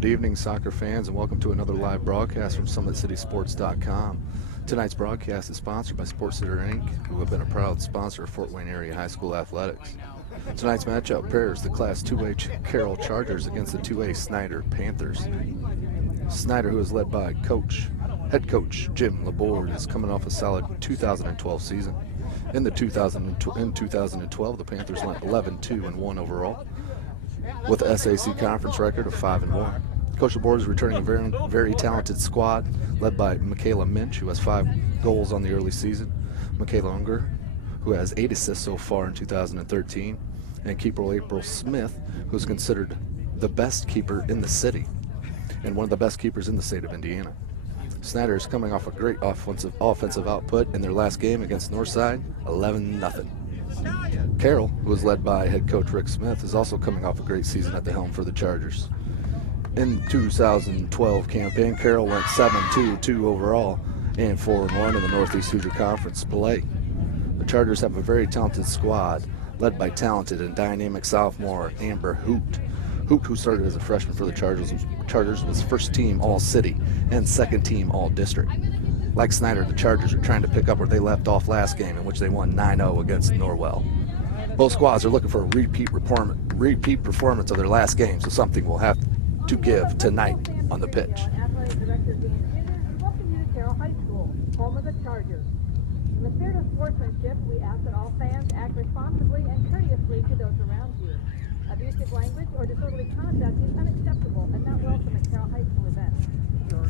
Good evening, soccer fans, and welcome to another live broadcast from SummitCitySports.com. Tonight's broadcast is sponsored by SportsCenter Inc., who have been a proud sponsor of Fort Wayne area high school athletics. Tonight's matchup pairs the Class 2A Carroll Chargers against the 2A Snider Panthers. Snider, who is led by head coach Jim Laborde, is coming off a solid 2012 season. In 2012, the Panthers went 11-2-1 overall, with an SAC conference record of 5-1. Coach Laborde is returning a very talented squad led by Michaela Minch, who has 5 goals on the early season, Michaela Unger, who has 8 assists so far in 2013, and keeper April Smith, who is considered the best keeper in the city and one of the best keepers in the state of Indiana. Snider is coming off a great offensive output in their last game against Northside, 11-0. Carroll, who is led by head coach Rick Smith, is also coming off a great season at the helm for the Chargers. In the 2012 campaign, Carroll went 7-2-2 overall and 4-1 in the Northeast Hoosier Conference play. The Chargers have a very talented squad led by talented and dynamic sophomore Amber Hoot. Hoot, who started as a freshman for the Chargers, was first team All-City and second team All-District. Like Snider, the Chargers are trying to pick up where they left off last game, in which they won 9-0 against Norwell. Both squads are looking for a repeat performance of their last game, so something will have to give tonight on the pitch. Welcome you to Carroll High School, home of the Chargers. In the spirit of sportsmanship, we ask that all fans act responsibly and courteously to those around you. Abusive language or disorderly conduct is unacceptable and not welcome at Carroll High School events.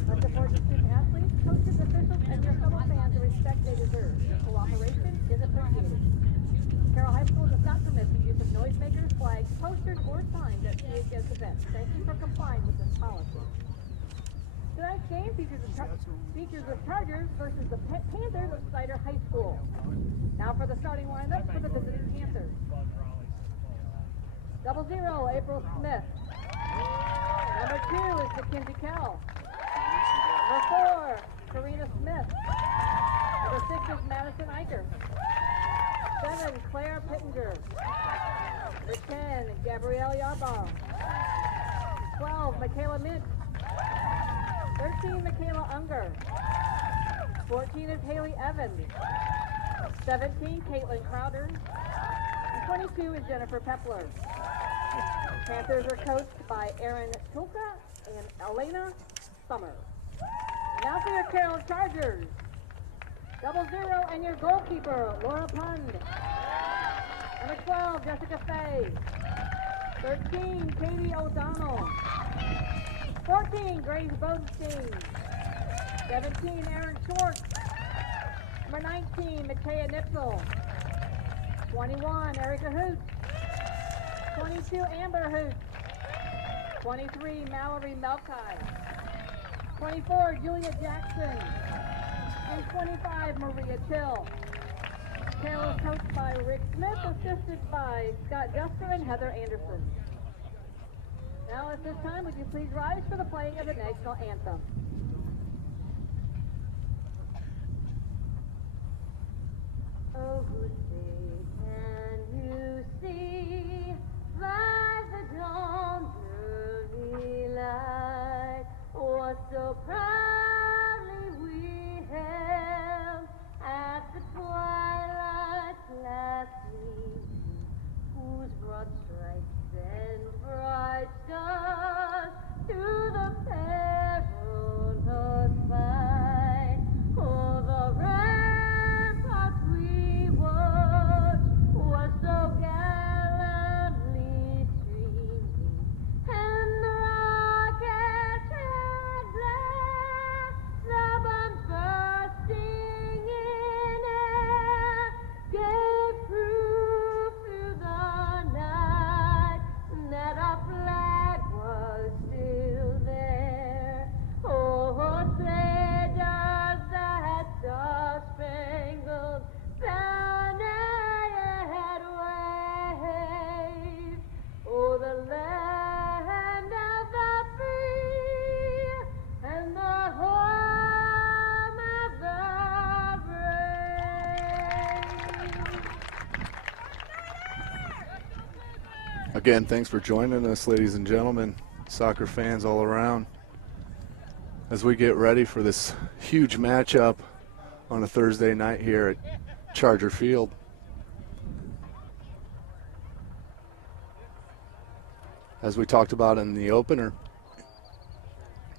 Let's support the student athletes, coaches, officials, and your fellow fans the respect they deserve. Your cooperation is appreciated. Carroll High School does not permit the use of noisemakers, flags, posters, or signs at CHS events. Thank you for complying with this policy. Tonight's game features the Chargers versus the Panthers of Snider High School. Now for the starting lineup for the visiting Panthers. 00, April Smith. Number 2 is Mackenzie Carroll. Number 4, Karina Smith. Number 6 is Madison Eicher. 7, Claire Pittenger. Number 10, Gabrielle Yarbaugh. 12, Michaela Mint. 13, Michaela Unger. 14 is Haley Evans. 17, Caitlin Crowder. And 22 is Jennifer Pepler. Panthers are coached by Erin Tulka and Elena Summer. Now for your Carroll Chargers. 00 and your goalkeeper, Laura Pund. Number 12, Jessica Fay. 13, Katie O'Donnell. 14, Grace Bodenstein. 17, Aaron Schwartz. Number 19, Makaya Nipsel. 21, Erica Hoot. 22, Amber Hoot. 23, Mallory Melkai. 24, Julia Jackson. And 25, Maria Till. Carroll is coached by Rick Smith, assisted by Scott Juster and Heather Anderson. Now at this time, would you please rise for the playing of the national anthem? Oh, who say, can you see by the dawn's early light what so proudly we hailed at the twilight's last gleam, whose broad stripes and bright stars through the perilous fight over ramparts we watched was so gallantly streaming, and the rockets red blast, the bombs bursting in air, gave proof through the night that our flag was still there. Oh, say does that star-spangled banner yet wave? Oh, the land of the free and the home of the brave. Again, thanks for joining us, ladies and gentlemen. soccer fans all around as we get ready for this huge matchup on a Thursday night here at Charger Field. As we talked about in the opener,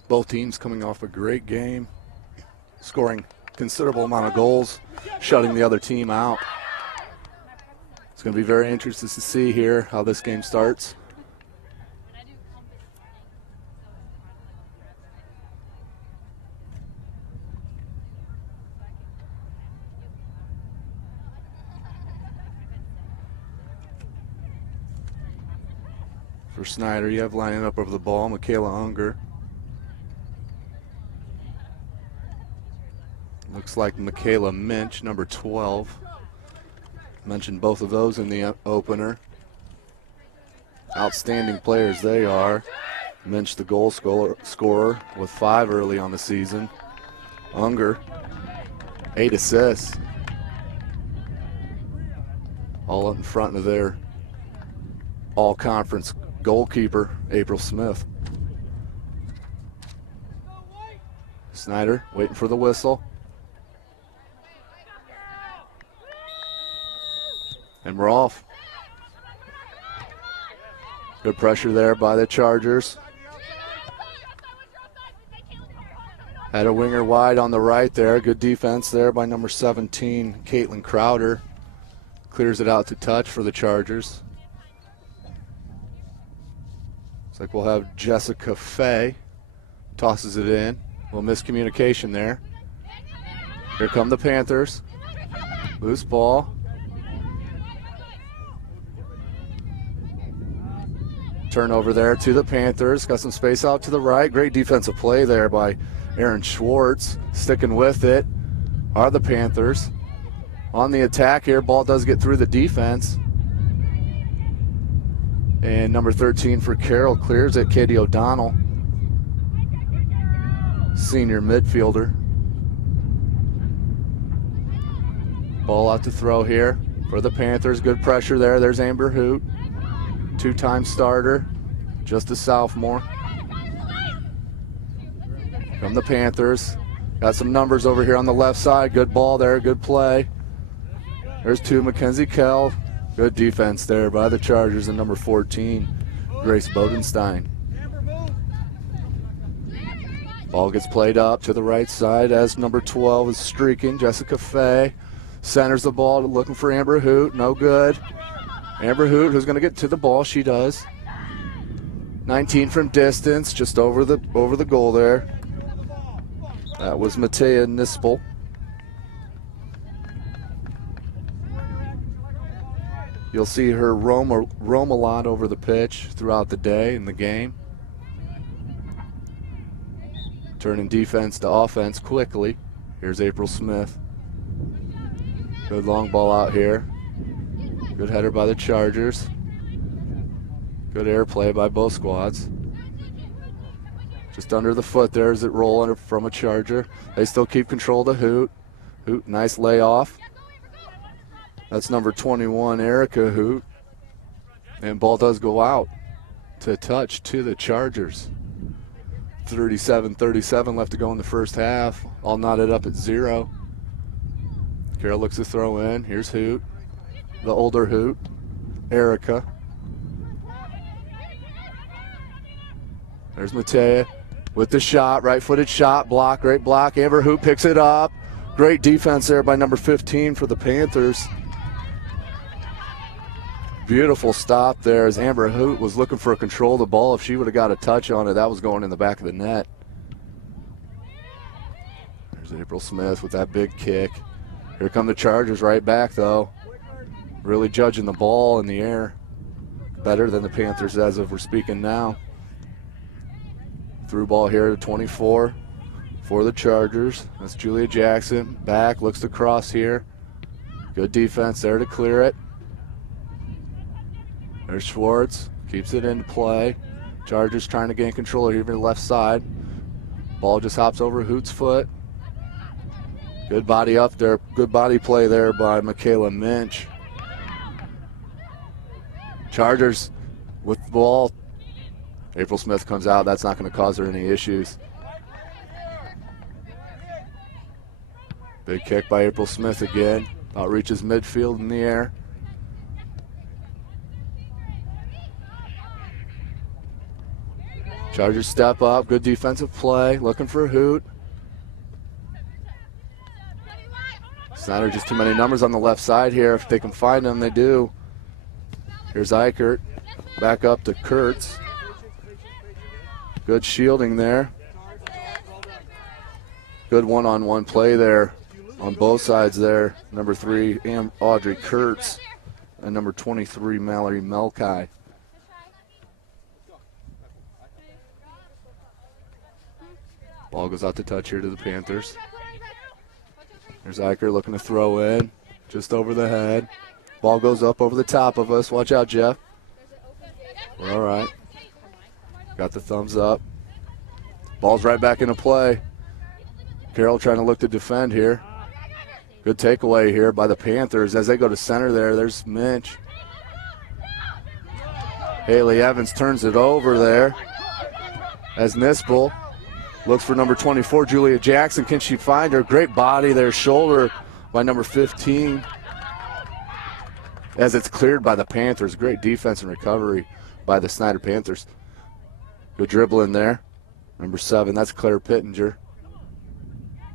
both teams coming off a great game, scoring considerable amount of goals, shutting the other team out. It's going to be very interesting to see here how this game starts. For Snider, you have lining up over the ball, Michaela Unger. Looks like Michaela Minch, number 12. Mentioned both of those in the opener. Outstanding players they are. Minch, the goal scorer with 5 early on the season. Unger, 8 assists. All up in front of their all-conference goalkeeper, April Smith. Snider waiting for the whistle. And we're off. Good pressure there by the Chargers. Had a winger wide on the right there. Good defense there by number 17, Caitlin Crowder. Clears it out to touch for the Chargers. Looks like we'll have Jessica Fay. Tosses it in. A little miscommunication there. Here come the Panthers. Loose ball. Turnover there to the Panthers. Got some space out to the right. Great defensive play there by Aaron Schwartz. Sticking with it are the Panthers. On the attack here. Ball does get through the defense. And number 13 for Carroll clears it. Katie O'Donnell, senior midfielder. Ball out to throw here for the Panthers. Good pressure there. There's Amber Hoot, 2-time starter, just a sophomore. From the Panthers. Got some numbers over here on the left side. Good ball there. Good play. There's 2, Mackenzie Kell. Good defense there by the Chargers and number 14, Grace Bodenstein. Ball gets played up to the right side as number 12 is streaking. Jessica Fay centers the ball, looking for Amber Hoot. No good. Amber Hoot, who's going to get to the ball. She does. 19 from distance, just over the goal there. That was Matea Nispel. You'll see her roam a lot over the pitch throughout the day in the game. Turning defense to offense quickly. Here's April Smith. Good long ball out here. Good header by the Chargers. Good air play by both squads. Just under the foot there as it rolling from a Charger. They still keep control to Hoot. Hoot, nice layoff. That's number 21, Erica Hoot. And ball does go out to touch to the Chargers. 37-37 left to go in the first half. All knotted up at 0. Carroll looks to throw in. Here's Hoot, the older Hoot, Erica. There's Matea with the shot, right-footed shot, block, great block. Amber Hoot picks it up. Great defense there by number 15 for the Panthers. Beautiful stop there as Amber Hoot was looking for a control of the ball. If she would have got a touch on it, that was going in the back of the net. There's April Smith with that big kick. Here come the Chargers right back, though. Really judging the ball in the air. Better than the Panthers as of we're speaking now. Through ball here to 24 for the Chargers. That's Julia Jackson. Back, looks to cross here. Good defense there to clear it. There's Schwartz, keeps it into play. Chargers trying to gain control here to the left side. Ball just hops over Hoot's foot. Good body up there, good body play there by Michaela Minch. Chargers with the ball April Smith comes out. That's not going to cause her any issues. Big kick by April Smith again. Outreaches midfield in the air. Chargers step up. Good defensive play. Looking for Hoot. Snider just too many numbers on the left side here. If they can find them, they do. Here's Eichert. Back up to Kurtz. Good shielding there. Good one-on-one play there on both sides there. Number 3, Audrey Kurtz, and number 23, Mallory Melkai. Ball goes out to touch here to the Panthers. There's Eicher looking to throw in, just over the head. Ball goes up over the top of us. Watch out, Jeff. We're all right. Got the thumbs up. Ball's right back into play. Carroll trying to look to defend here. Good takeaway here by the Panthers as they go to center there. There's Minch. Haley Evans turns it over there as Nispel looks for number 24, Julia Jackson. Can she find her? Great body there, shoulder by number 15 as it's cleared by the Panthers. Great defense and recovery by the Snider Panthers. Good dribbling there. Number 7, that's Claire Pittenger.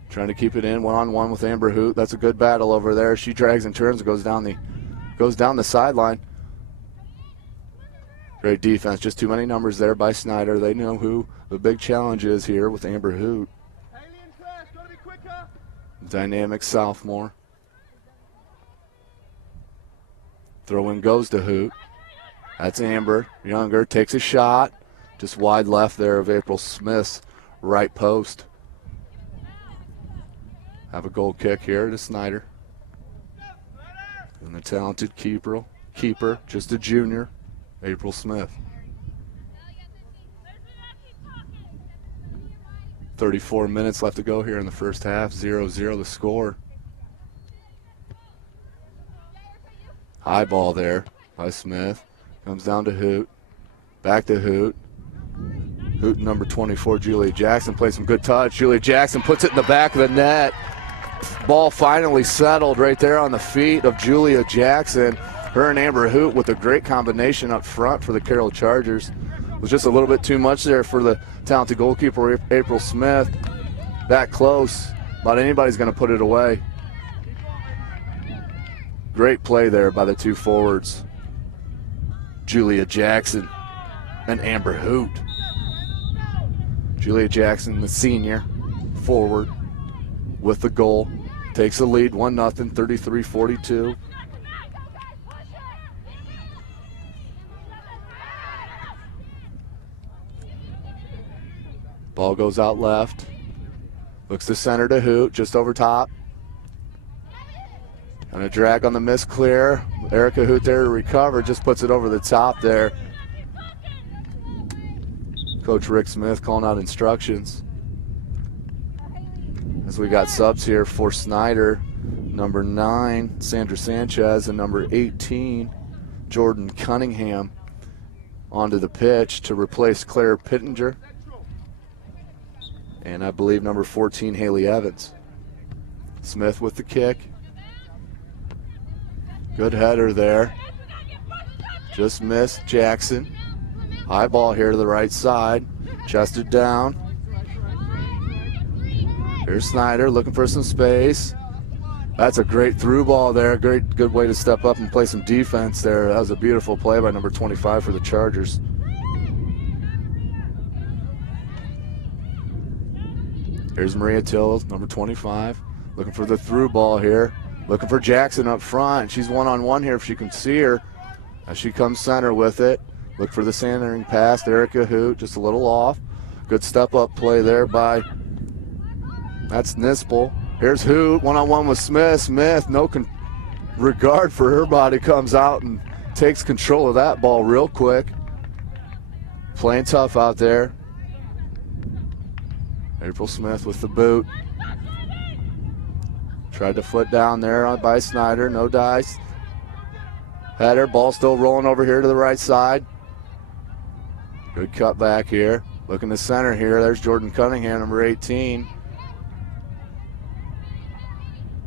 Trying to keep it in, one-on-one with Amber Hoot. That's a good battle over there. She drags and turns and goes down the sideline. Great defense. Just too many numbers there by Snider. They know who the big challenge is here with Amber Hoot. Dynamic sophomore. Throw-in goes to Hoot. That's Amber. Younger takes a shot. Just wide left there of April Smith's right post. Have a goal kick here to Snider. And the talented keeper, just a junior, April Smith. 34 minutes left to go here in the first half. 0-0 the score. High ball there by Smith. Comes down to Hoot. Back to Hoot. Hoot number 24, Julia Jackson, plays some good touch. Julia Jackson puts it in the back of the net. Ball finally settled right there on the feet of Julia Jackson. Her and Amber Hoot with a great combination up front for the Carroll Chargers. It was just a little bit too much there for the talented goalkeeper, April Smith. That close, not anybody's going to put it away. Great play there by the two forwards, Julia Jackson and Amber Hoot. Julia Jackson, the senior forward, with the goal. Takes the lead, 1-0, 33-42. Ball goes out left. Looks to center to Hoot, just over top. And a drag on the miss clear. Erica Hoot there to recover, just puts it over the top there. Coach Rick Smith calling out instructions. As we got subs here for Snider, number 9, Sandra Sanchez, and number 18, Jordan Cunningham, onto the pitch to replace Claire Pittenger. And I believe number 14, Haley Evans. Smith with the kick. Good header there. Just missed Jackson. High ball here to the right side. Chested down. Here's Snider looking for some space. That's a great through ball there. Good way to step up and play some defense there. That was a beautiful play by number 25 for the Chargers. Here's Maria Till, number 25, looking for the through ball here. Looking for Jackson up front. She's one-on-one here if she can see her. As she comes center with it. Look for the centering pass. Erica Hoot just a little off. Good step-up play there by, that's Nispel. Here's Hoot, one-on-one with Smith. Smith, no regard for her body, comes out and takes control of that ball real quick. Playing tough out there. April Smith with the boot. Tried to foot down there by Snider, no dice. Header, ball still rolling over here to the right side. Good cut back here. Looking to center here. There's Jordan Cunningham, number 18.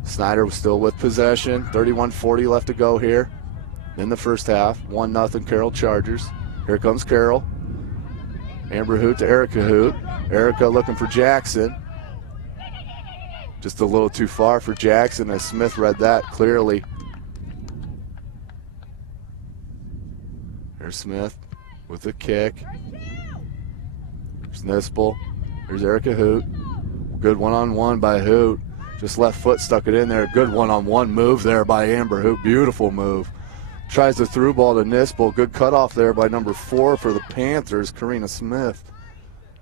Snider was still with possession. 31:40 left to go here in the first half. 1-0 Carroll Chargers. Here comes Carroll. Amber Hoot to Erica Hoot. Erica looking for Jackson. Just a little too far for Jackson as Smith read that clearly. Here's Smith with the kick. There's Nispel. There's Erica Hoot. Good one-on-one by Hoot. Just left foot stuck it in there. Good one-on-one move there by Amber Hoot. Beautiful move. Tries the through ball to Nispel. Good cutoff there by number 4 for the Panthers, Karina Smith.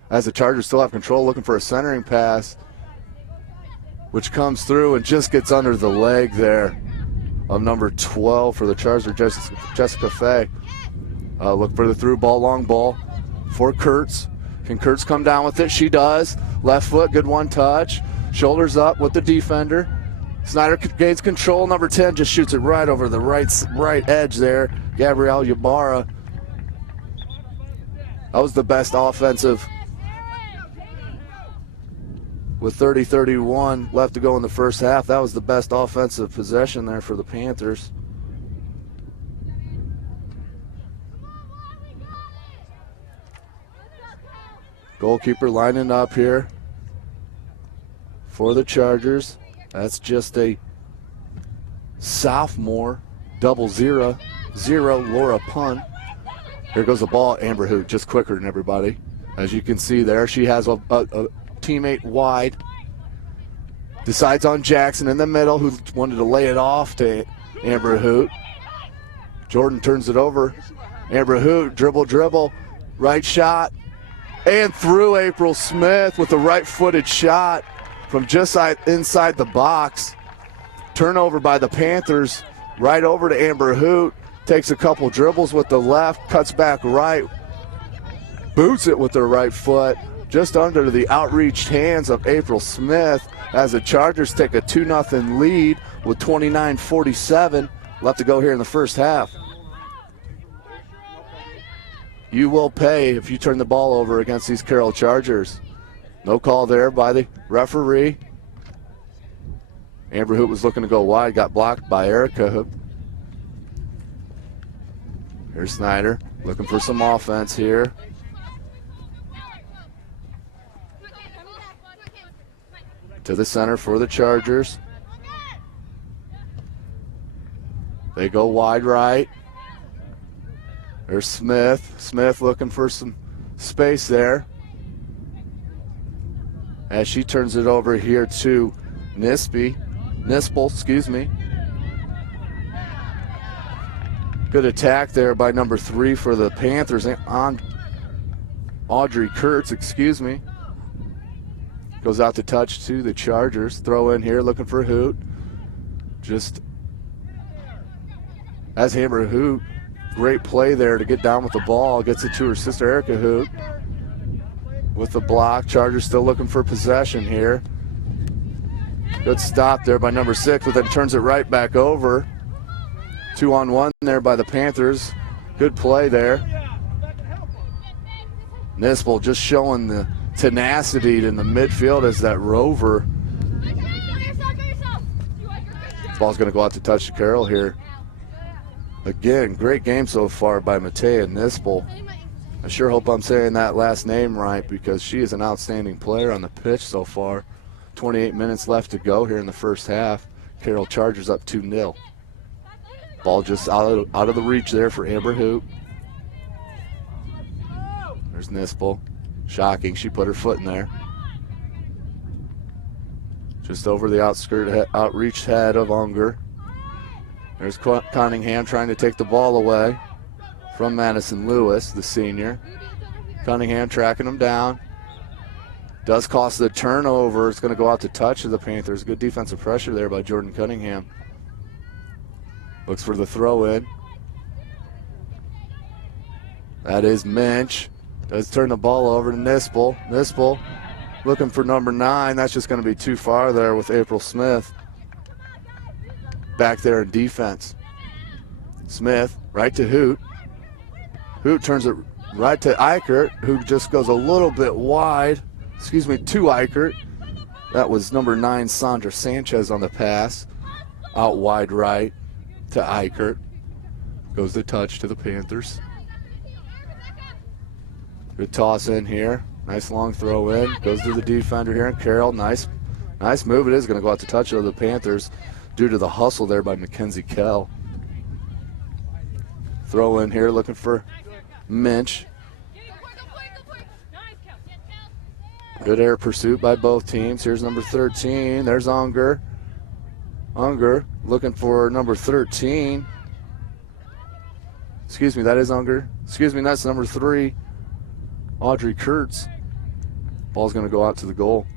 As the Chargers still have control, looking for a centering pass, which comes through and just gets under the leg there of number 12 for the Chargers, Jessica Fay. Look for the through ball, long ball for Kurtz. Can Kurtz come down with it? She does. Left foot, good one touch. Shoulders up with the defender. Snider gains control. Number 10 just shoots it right over the right edge there. Gabrielle Ybarra. That was the best offensive. With 30-31 left to go in the first half, that was the best offensive possession there for the Panthers. Goalkeeper lining up here for the Chargers. That's just a sophomore, 0-0, Laura Pun. Here goes the ball. Amber Hoot just quicker than everybody. As you can see there, she has a teammate wide. Decides on Jackson in the middle, who wanted to lay it off to Amber Hoot. Jordan turns it over. Amber Hoot, dribble, right shot. And through April Smith with a right-footed shot from just inside the box. Turnover by the Panthers, right over to Amber Hoot. Takes a couple dribbles with the left, cuts back right, boots it with her right foot, just under the outreached hands of April Smith as the Chargers take a 2-0 lead with 29:47 left to go here in the first half. You will pay if you turn the ball over against these Carroll Chargers. No call there by the referee. Amber Hoot was looking to go wide, got blocked by Erica Hoot. Here's Snider looking for some offense here. To the center for the Chargers. They go wide right. There's Smith. Smith looking for some space there. As she turns it over here to Nispel, excuse me. Good attack there by number 3 for the Panthers on Audrey Kurtz, excuse me. Goes out to touch to the Chargers. Throw in here looking for Hoot. Just as Amber Hoot, great play there to get down with the ball. Gets it to her sister Erica Hoot with the block. Chargers still looking for possession here. Good stop there by number 6, but then turns it right back over. 2-on-1 there by the Panthers. Good play there. Nispel just showing the tenacity in the midfield as that rover. Ball's going to go out to touch to Carroll here. Again, great game so far by Matea Nispel. I sure hope I'm saying that last name right because she is an outstanding player on the pitch so far. 28 minutes left to go here in the first half. Carroll Chargers up 2-0. Ball just out of the reach there for Amber Hoot. There's Nispel. Shocking, she put her foot in there. Just over the outreached head of Unger. There's Cunningham trying to take the ball away from Madison Lewis, the senior. Cunningham tracking him down. Does cost the turnover. It's going to go out to touch of the Panthers. Good defensive pressure there by Jordan Cunningham. Looks for the throw in. That is Minch. Does turn the ball over to Nispel. Nispel looking for number 9. That's just going to be too far there with April Smith. Back there in defense. Smith right to Hoot. Hoot turns it right to Eichert, who just goes a little bit wide. To Eichert. That was number 9, Sandra Sanchez on the pass. Out wide right to Eichert. Goes the touch to the Panthers. Good toss in here. Nice long throw in. Goes to the defender here. And Carroll, nice move. It is going to go out to touch of the Panthers due to the hustle there by Mackenzie Kell. Throw in here looking for Minch. Good air pursuit by both teams. Here's number 13. There's Unger. Unger looking for number 13. That is Unger. That's number 3. Audrey Kurtz. Ball's going to go out to the goal.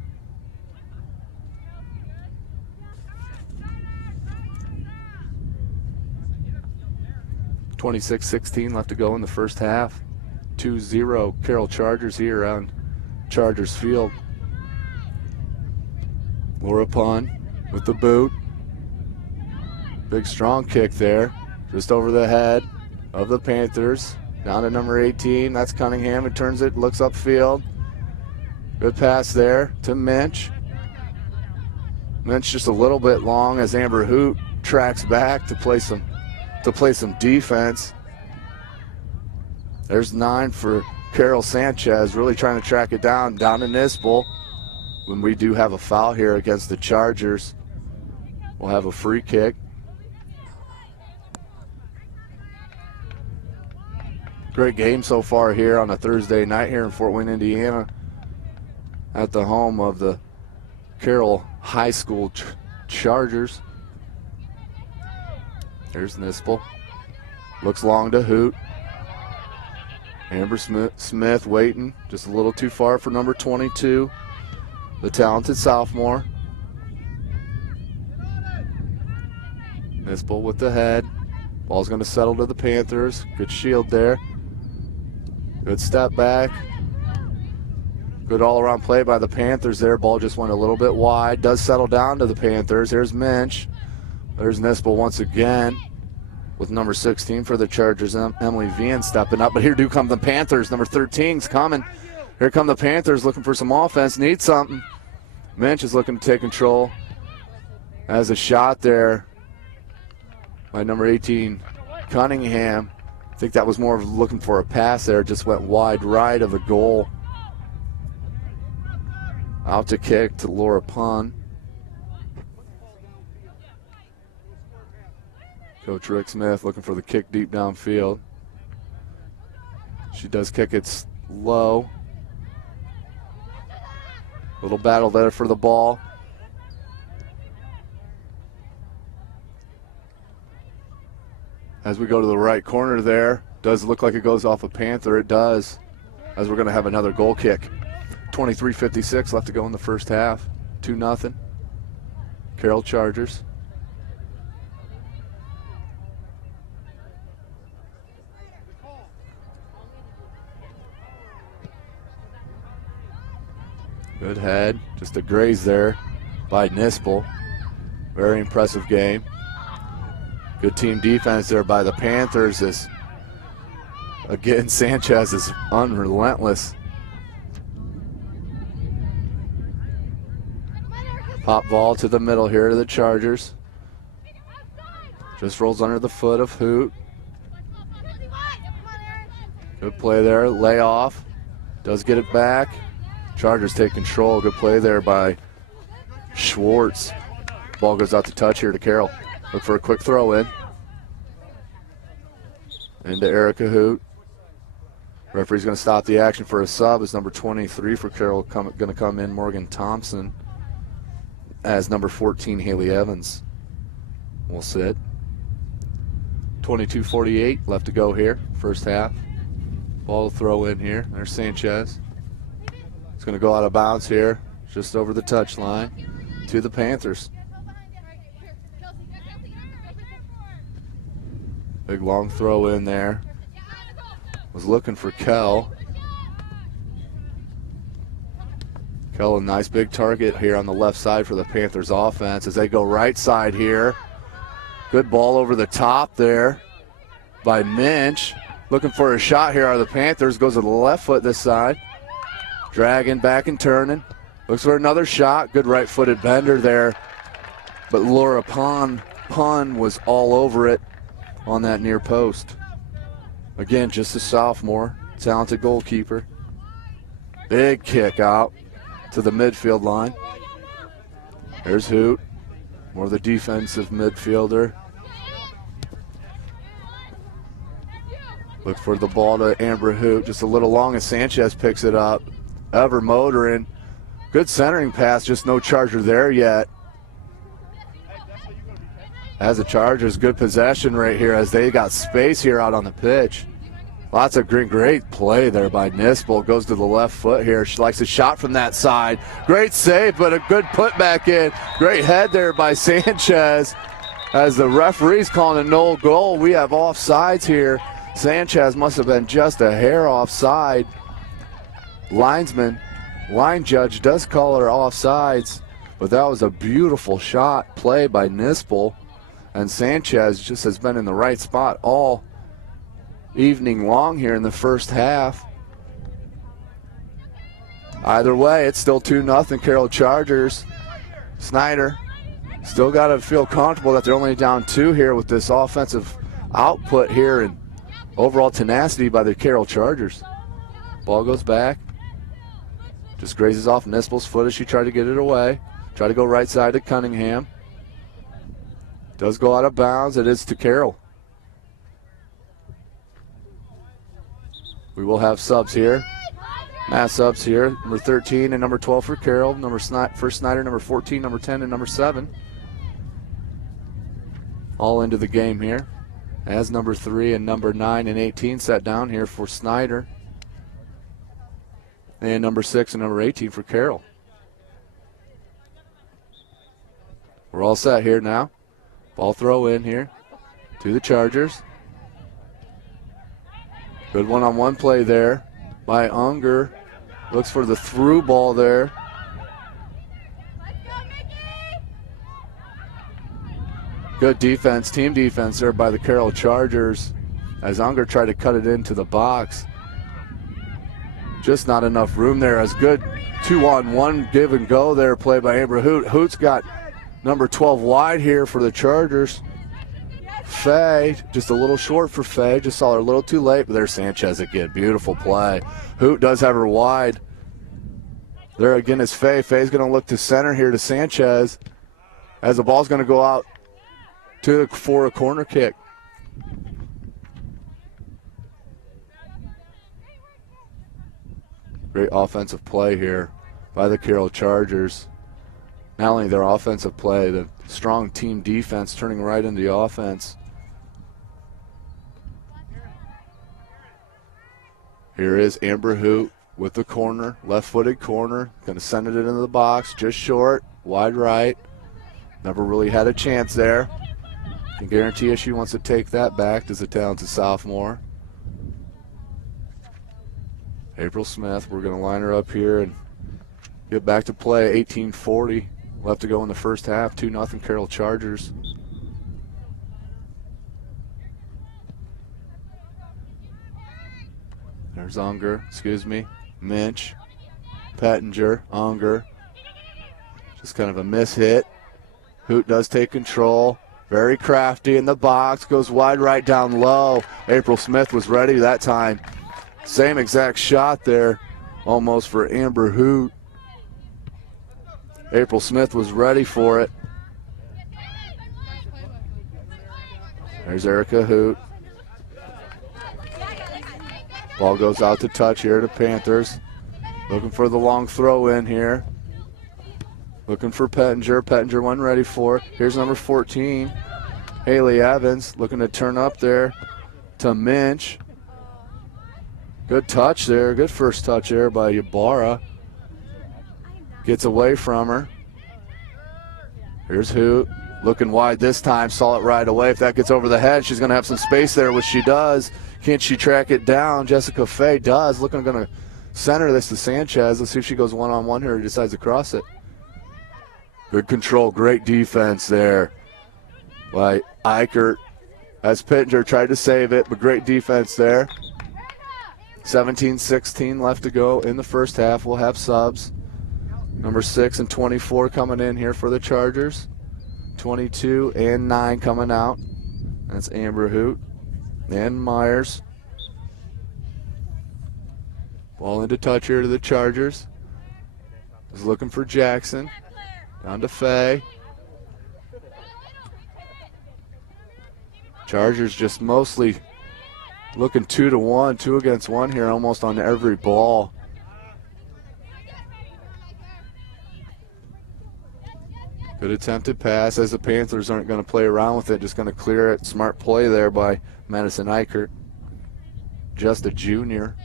.26-16 left to go in the first half. 2-0 Carroll Chargers here on Chargers Field. Laura Pun with the boot. Big strong kick there. Just over the head of the Panthers. Down to number 18. That's Cunningham who turns it, looks upfield. Good pass there to Minch. Minch just a little bit long as Amber Hoot tracks back to play some defense. There's 9 for Carroll Sanchez, really trying to track it down to Nispel. When we do have a foul here against the Chargers, we'll have a free kick. Great game so far here on a Thursday night here in Fort Wayne, Indiana, at the home of the Carroll High School Chargers. There's Nispel. Looks long to Hoot. Amber Smith waiting just a little too far for number 22, the talented sophomore. Nispel with the head. Ball's going to settle to the Panthers. Good shield there. Good step back. Good all-around play by the Panthers there. Ball just went a little bit wide. Does settle down to the Panthers. Here's Minch. There's Nispel once again with number 16 for the Chargers. Emily Vian stepping up. But here do come the Panthers. Number 13's coming. Here come the Panthers looking for some offense. Need something. Minch is looking to take control. Has a shot there by number 18, Cunningham. I think that was more of looking for a pass there. Just went wide right of the goal. Out to kick to Laura Pun. Coach Rick Smith looking for the kick deep downfield. She does kick it low. Little battle there for the ball. As we go to the right corner there, does look like it goes off a Panther. It does, as we're going to have another goal kick. 23:56 left to go in the first half. 2-0. Carroll Chargers. Good head, just a graze there by Nispel. Very impressive game. Good team defense there by the Panthers. Again, Sanchez is unrelentless. Pop ball to the middle here to the Chargers. Just rolls under the foot of Hoot. Good play there, lay off. Does get it back. Chargers take control. Good play there by Schwartz. Ball goes out to touch here to Carroll. Look for a quick throw in. Into Erica Hoot. Referee's going to stop the action for a sub. As number 23 for Carroll going to come in, Morgan Thompson. As number 14, Haley Evans will sit. 22:48 left to go here, first half. Ball throw in here. There's Sanchez. It's going to go out of bounds here, just over the touchline to the Panthers. Big long throw in there. Was looking for Kell. Kell, a nice big target here on the left side for the Panthers offense as they go right side here. Good ball over the top there by Minch. Looking for a shot here out of the Panthers. Goes to the left foot this side. Dragging back and turning. Looks for another shot. Good right-footed bender there. But Laura Pun was all over it on that near post. Again, just a sophomore. Talented goalkeeper. Big kick out to the midfield line. There's Hoot. More the defensive midfielder. Look for the ball to Amber Hoot. Just a little long as Sanchez picks it up. Ever motoring. Good centering pass, just no Charger there yet. As the Chargers, good possession right here as they got space here out on the pitch. Lots of great play there by Nispel. Goes to the left foot here. She likes a shot from that side. Great save, but a good putback in. Great head there by Sanchez. As the referee's calling a no goal, we have offsides here. Sanchez must have been just a hair offside. Line judge does call her offsides, but that was a beautiful shot play by Nispel. And Sanchez just has been in the right spot all evening long here in the first half. Either way, it's still 2-0 Carroll Chargers. Snider still got to feel comfortable that they're only down 2 here with this offensive output here and overall tenacity by the Carroll Chargers. Ball goes back. Just grazes off Nispel's foot as she tried to get it away. Try to go right side to Cunningham. Does go out of bounds. It is to Carroll. We will have subs here. Mass subs here. Number 13 and number 12 for Carroll. For Snider, number 14, number 10, and number 7. All into the game here. As number 3 and number 9 and 18 sat down here for Snider. And number 6 and number 18 for Carroll. We're all set here now. Ball throw in here to the Chargers. Good one-on-one play there by Unger. Looks for the through ball there. Good defense, team defense there by the Carroll Chargers as Unger tried to cut it into the box. Just not enough room there. As good 2-on-1 give and go there play by Amber Hoot. Hoot's got number 12 wide here for the Chargers. Faye, just a little short for Faye. Just saw her a little too late, but there's Sanchez again. Beautiful play. Hoot does have her wide. There again is Faye. Faye's going to look to center here to Sanchez as the ball's going to go out for a corner kick. Great offensive play here by the Carroll Chargers. Not only their offensive play, the strong team defense turning right into the offense. Here is Amber Hoot with the corner, left-footed corner. Going to send it into the box, just short, wide right. Never really had a chance there. Can guarantee you she wants to take that back as a talented sophomore. April Smith, we're going to line her up here and get back to play. 18:40 left to go in the first half. 2-0 Carroll Chargers. There's Unger, Minch, Pettinger, Unger. Just kind of a miss hit. Hoot does take control. Very crafty in the box. Goes wide right down low. April Smith was ready that time. Same exact shot there almost for Amber Hoot. April Smith was ready for it. There's Erica Hoot. Ball goes out to touch here to Panthers. Looking for the long throw in here. Looking for Pettinger. Pettinger wasn't ready for it. Here's number 14, Haley Evans, looking to turn up there to Minch. Good touch there. Good first touch there by Ybarra. Gets away from her. Here's Hoot. Looking wide this time. Saw it right away. If that gets over the head, she's going to have some space there, which she does. Can she track it down? Jessica Fay does. Going to center this to Sanchez. Let's see if she goes one-on-one here or decides to cross it. Good control. Great defense there by Eichert. as Pittenger tried to save it, but great defense there. 17-16 left to go in the first half. We'll have subs. Number 6 and 24 coming in here for the Chargers. 22 and 9 coming out. That's Amber Hoot and Myers. Ball into touch here to the Chargers. Is looking for Jackson. Down to Faye. Chargers just mostly looking 2-1, 2 against 1 here almost on every ball. Good attempted pass as the Panthers aren't going to play around with it, just going to clear it. Smart play there by Madison Eichert. Just a junior.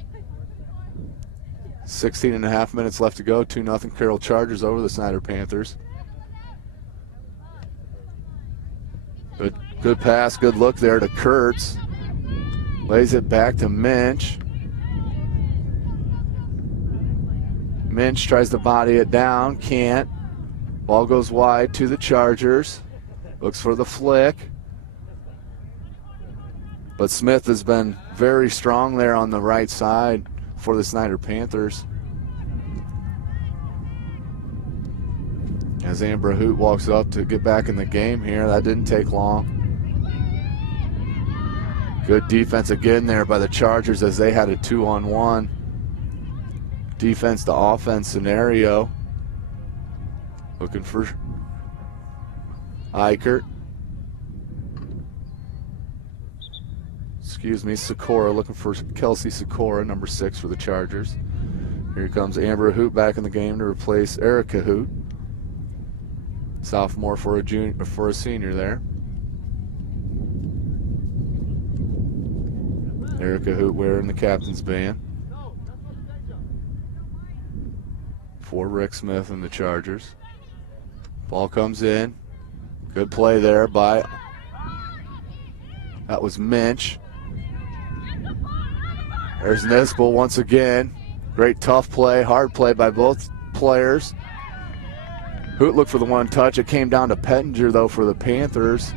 16 and a half minutes left to go. 2-0 Carroll Chargers over the Snider Panthers. Good pass, good look there to Kurtz. Lays it back to Minch. Minch tries to body it down, can't. Ball goes wide to the Chargers. Looks for the flick. But Smith has been very strong there on the right side for the Snider Panthers. As Amber Hoot walks up to get back in the game here, that didn't take long. Good defense again there by the Chargers as they had a 2-on-1 defense to offense scenario. Looking for Eichert. Sikora, looking for Kelsey Sikora, number 6 for the Chargers. Here comes Amber Hoot back in the game to replace Erica Hoot. Sophomore for a senior there. Erica Hoot wearing the captain's band. For Rick Smith and the Chargers. Ball comes in. Good play there by, that was Minch. There's Nispel once again. Great tough play, hard play by both players. Hoot looked for the one touch. It came down to Pettinger, though, for the Panthers.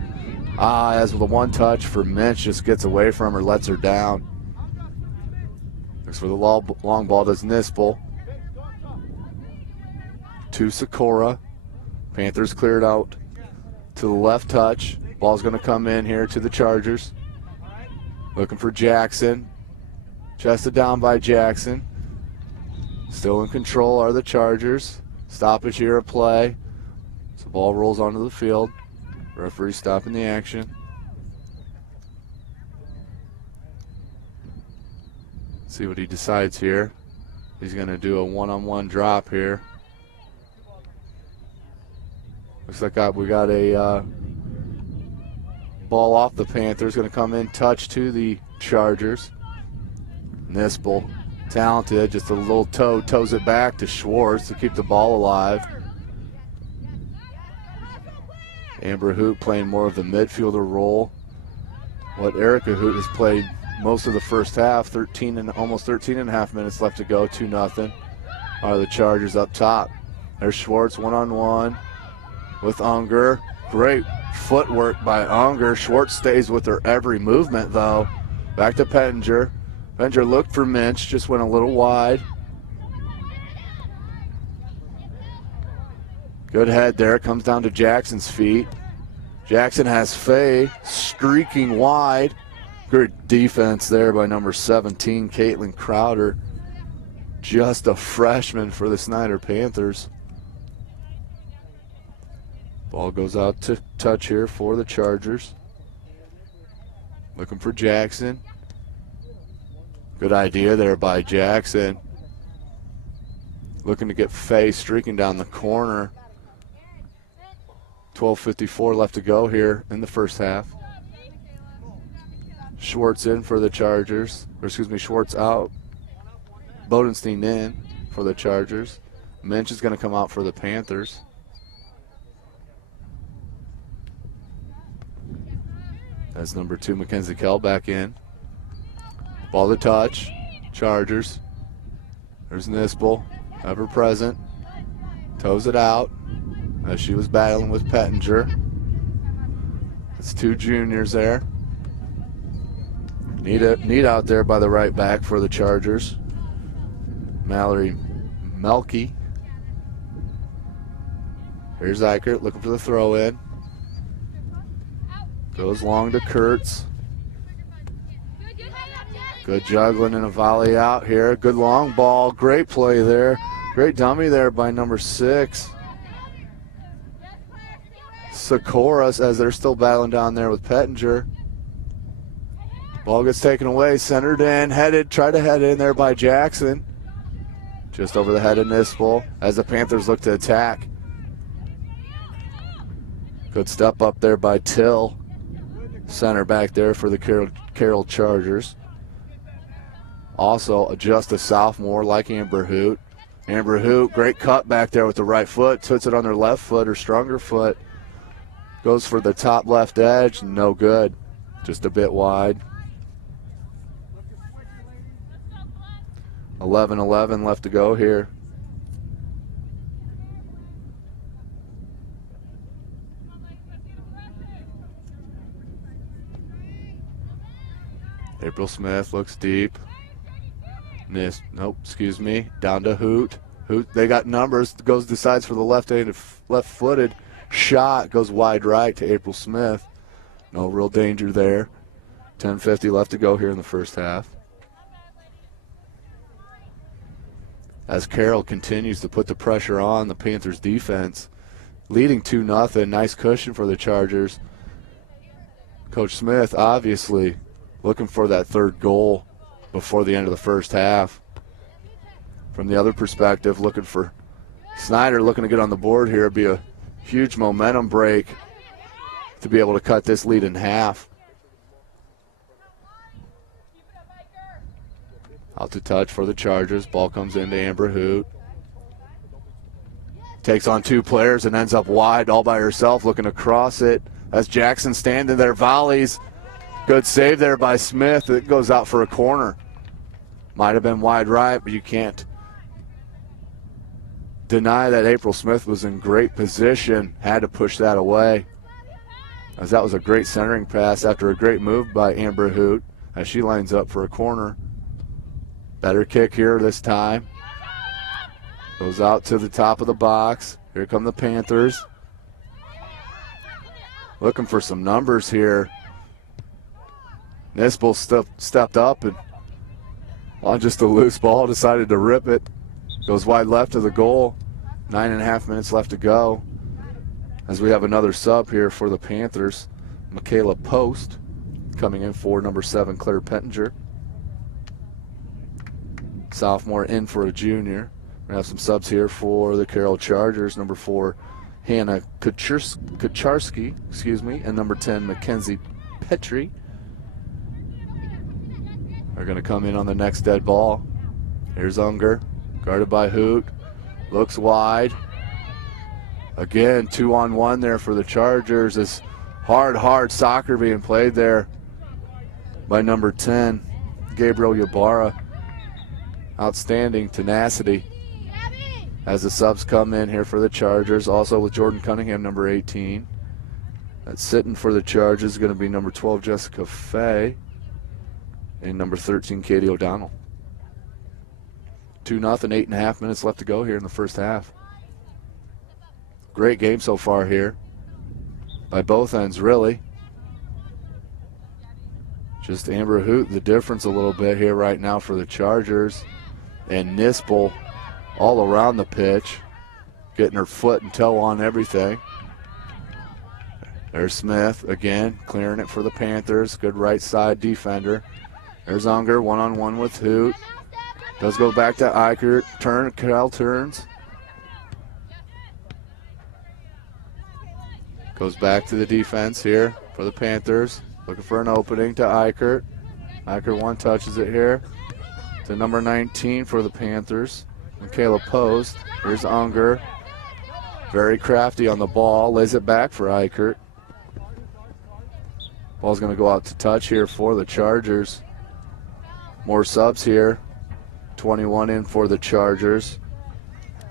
As with the one touch for Minch, just gets away from her, lets her down. Looks for the long ball, does Nispel. To Sikora. Panthers cleared out to the left touch. Ball's going to come in here to the Chargers. Looking for Jackson. Chested down by Jackson. Still in control are the Chargers. Stoppage here at play. So the ball rolls onto the field. Referee stopping the action. See what he decides here. He's going to do a one-on-one drop here. Looks like we got a ball off the Panthers. Going to come in, touch to the Chargers. Nispel, talented, just a little toes it back to Schwartz to keep the ball alive. Amber Hoot playing more of the midfielder role. What Erica Hoot has played most of the first half, almost 13 and a half minutes left to go, 2-0. Are the Chargers up top. There's Schwartz one-on-one with Unger. Great footwork by Unger. Schwartz stays with her every movement, though. Back to Pettinger. Pettinger looked for Minch, just went a little wide. Good head there. Comes down to Jackson's feet. Jackson has Faye streaking wide. Good defense there by number 17, Caitlin Crowder. Just a freshman for the Snider Panthers. Ball goes out to touch here for the Chargers. Looking for Jackson. Good idea there by Jackson. Looking to get Faye streaking down the corner. 12:54 left to go here in the first half. Schwartz in for the Chargers. Schwartz out. Bodenstein in for the Chargers. Minch is going to come out for the Panthers. That's number 2, Mackenzie Kell back in. Ball to touch. Chargers. There's Nispel, ever present. Toes it out as she was battling with Pettinger. It's 2 juniors there. Neat out there by the right back for the Chargers. Mallory Melky. Here's Eichert looking for the throw in. Goes long to Kurtz. Good juggling and a volley out here. Good long ball. Great play there. Great dummy there by number 6. Sikoras, as they're still battling down there with Pettinger. Ball gets taken away, centered in, tried to head in there by Jackson. Just over the head of Nispel as the Panthers look to attack. Good step up there by Till. Center back there for the Carroll Chargers. Also, just a sophomore like Amber Hoot. Amber Hoot, great cut back there with the right foot. Puts it on her left foot, her stronger foot. Goes for the top left edge, no good. Just a bit wide. 11-11 left to go here. April Smith looks deep. Down to Hoot. Hoot, they got numbers. Decides for the left-footed shot. Goes wide right to April Smith. No real danger there. 10:50 left to go here in the first half. As Carroll continues to put the pressure on the Panthers defense, leading 2-0. Nice cushion for the Chargers. Coach Smith obviously looking for that third goal before the end of the first half. From the other perspective, looking for Snider looking to get on the board here. It'd be a huge momentum break to be able to cut this lead in half. Out to touch for the Chargers. Ball comes into Amber Hoot. Takes on 2 players and ends up wide all by herself looking to cross it. As Jackson standing there, volleys. Good save there by Smith. It goes out for a corner. Might have been wide right, but you can't deny that April Smith was in great position. Had to push that away. As that was a great centering pass after a great move by Amber Hoot as she lines up for a corner. Better kick here this time. Goes out to the top of the box. Here come the Panthers. Looking for some numbers here. Nispel stepped up and on just a loose ball decided to rip it. Goes wide left of the goal. 9.5 minutes left to go. As we have another sub here for the Panthers. Michaela Post coming in for number 7, Claire Pettinger. Sophomore in for a junior. We have some subs here for the Carroll Chargers. Number 4, Hannah Kucharski, and number 10, Mackenzie Petrie. Are going to come in on the next dead ball. Here's Unger, guarded by Hoot. Looks wide. Again, 2-on-1 there for the Chargers. This hard soccer being played there by number 10, Gabriel Ybarra. Outstanding tenacity as the subs come in here for the Chargers. Also with Jordan Cunningham, number 18. That's sitting for the Chargers is going to be number 12, Jessica Fay, and number 13, Katie O'Donnell. 2-0, 8.5 minutes left to go here in the first half. Great game so far here by both ends, really. Just Amber Hoot, the difference a little bit here right now for the Chargers. And Nispel all around the pitch, getting her foot and toe on everything. There's Smith again, clearing it for the Panthers. Good right side defender. There's Unger, one-on-one with Hoot. Does go back to Eichert. Carroll turns. Goes back to the defense here for the Panthers. Looking for an opening to Eichert. Eichert one touches it here to number 19 for the Panthers, Michaela Post. Here's Unger. Very crafty on the ball. Lays it back for Eichert. Ball's going to go out to touch here for the Chargers. More subs here. 21 in for the Chargers.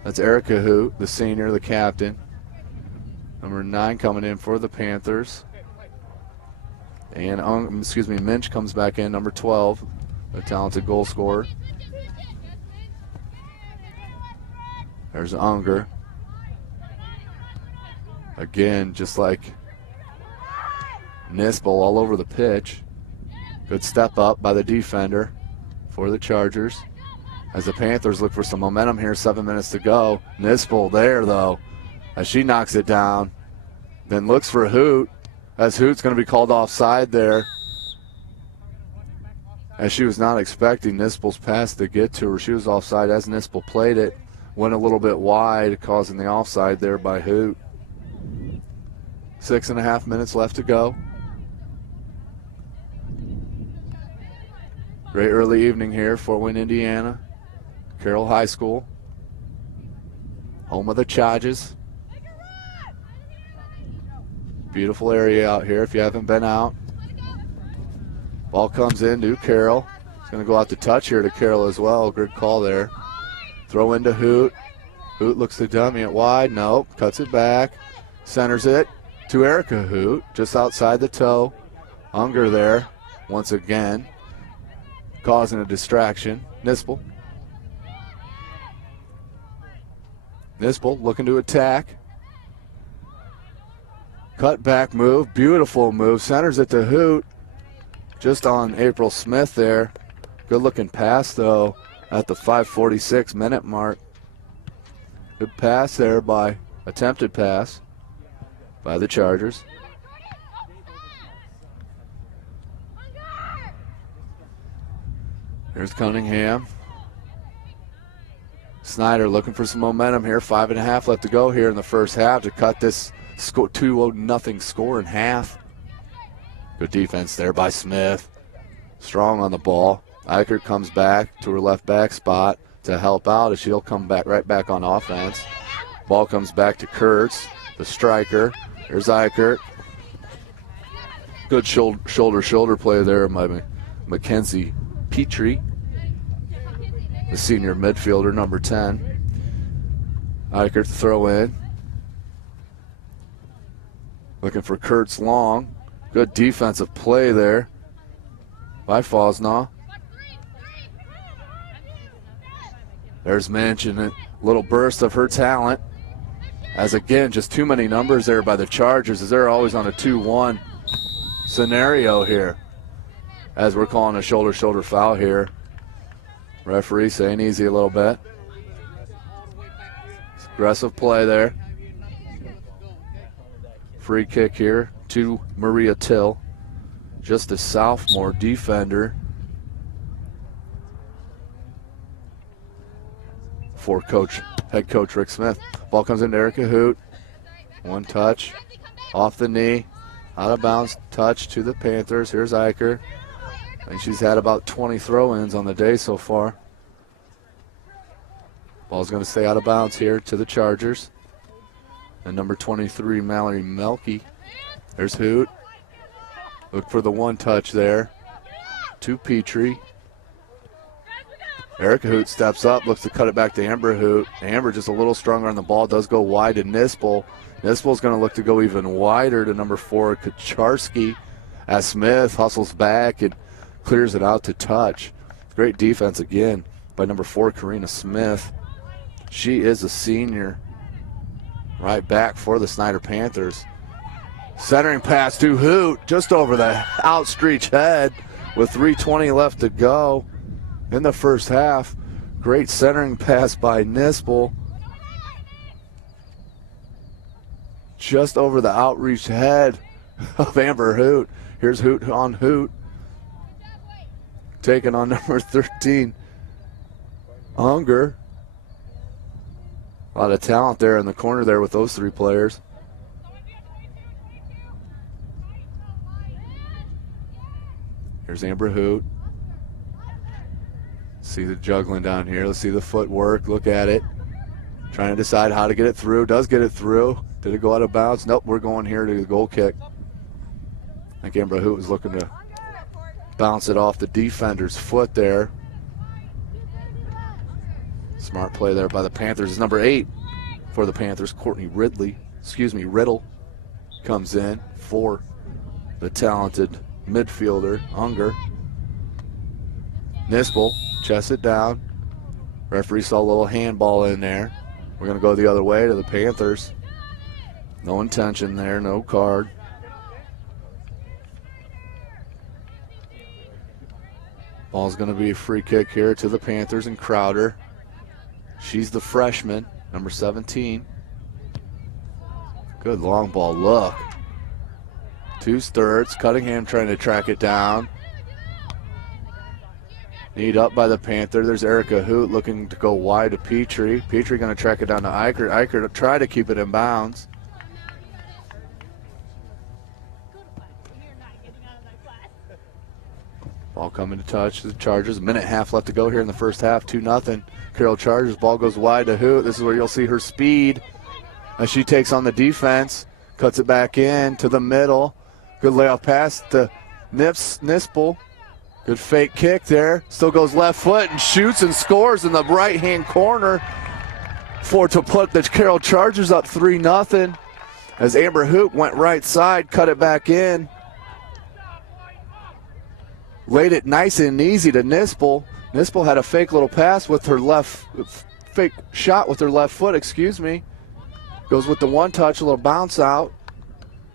That's Erica Hoot, the senior, the captain. Number 9 coming in for the Panthers. And, Minch comes back in, number 12, a talented goal scorer. There's Unger. Again, just like Nispel all over the pitch. Good step up by the defender for the Chargers. As the Panthers look for some momentum here, 7 minutes to go. Nispel there, though, as she knocks it down. Then looks for Hoot, as Hoot's going to be called offside there. As she was not expecting Nispel's pass to get to her. She was offside as Nispel played it. Went a little bit wide, causing the offside there by Hoot. 6.5 minutes left to go. Great early evening here, Fort Wayne, Indiana. Carroll High School. Home of the Chargers. Beautiful area out here if you haven't been out. Ball comes in to Carroll. It's going to go out to touch here to Carroll as well. Good call there. Throw into Hoot. Hoot looks to dummy it wide. Nope. Cuts it back. Centers it to Erica Hoot. Just outside the toe. Unger there once again. Causing a distraction. Nispel. Nispel looking to attack. Cut back move. Beautiful move. Centers it to Hoot. Just on April Smith there. Good looking pass though at the 5:46 minute mark. Good pass there by, attempted pass by the Chargers. Here's Cunningham. Snider looking for some momentum here. 5.5 left to go here in the first half to cut this 2-0 score in half. Good defense there by Smith. Strong on the ball. Eichert comes back to her left back spot to help out as she'll come back right back on offense. Ball comes back to Kurtz, the striker. There's Eichert. Good shoulder play there by Mackenzie Petrie, the senior midfielder, number 10. Eichert throw in. Looking for Kurtz long. Good defensive play there by Fosnaugh. There's Minch and a little burst of her talent. As again, just too many numbers there by the Chargers as they're always on a 2-1 scenario here. As we're calling a shoulder foul here. Referee saying easy a little bit. Aggressive play there. Free kick here to Maria Till. Just a sophomore defender for head coach Rick Smith. Ball comes into Erica Hoot. One touch off the knee. Out of bounds touch to the Panthers. Here's Eicher. And she's had about 20 throw-ins on the day so far. Ball's going to stay out of bounds here to the Chargers. And number 23, Mallory Melky. There's Hoot. Look for the one touch there to Petrie. Erica Hoot steps up, looks to cut it back to Amber Hoot. Amber just a little stronger on the ball, does go wide to Nispel. Nispel's going to look to go even wider to number 4, Kacharski, as Smith hustles back and clears it out to touch. Great defense again by number 4, Karina Smith. She is a senior. Right back for the Snider Panthers. Centering pass to Hoot, just over the outstretched head with 3:20 left to go in the first half. Great centering pass by Nispel. Just over the outreached head of Amber Hoot. Here's Hoot on Hoot. Taking on number 13, Unger. A lot of talent there in the corner there with those three players. Here's Amber Hoot. See the juggling down here. Let's see the footwork. Look at it. Trying to decide how to get it through. Does get it through. Did it go out of bounds? Nope, we're going here to the goal kick. I think Amber Hoot was looking to bounce it off the defender's foot there. Smart play there by the Panthers. Is number 8 for the Panthers, Courtney Riddle comes in for the talented midfielder, Unger. Nispel chests it down. Referee saw a little handball in there. We're going to go the other way to the Panthers. No intention there, no card. Ball's going to be a free kick here to the Panthers and Crowder. She's the freshman, number 17. Good long ball look. Two Sturts. Cunningham trying to track it down. Need up by the Panther. There's Erica Hoot looking to go wide to Petrie. Petrie going to track it down to Eichert. Eichert to try to keep it in bounds. Ball coming to touch the Chargers. A minute and a half left to go here in the first half. 2-0. Carroll Chargers. Ball goes wide to Hoot. This is where you'll see her speed as she takes on the defense. Cuts it back in to the middle. Good layoff pass to Nispel. Good fake kick there. Still goes left foot and shoots and scores in the right-hand corner to put the Carroll Chargers up 3-0. As Amber Hoot went right side, cut it back in. Laid it nice and easy to Nispel. Nispel had a fake little pass with her fake shot with her left foot, Goes with the one touch, a little bounce out.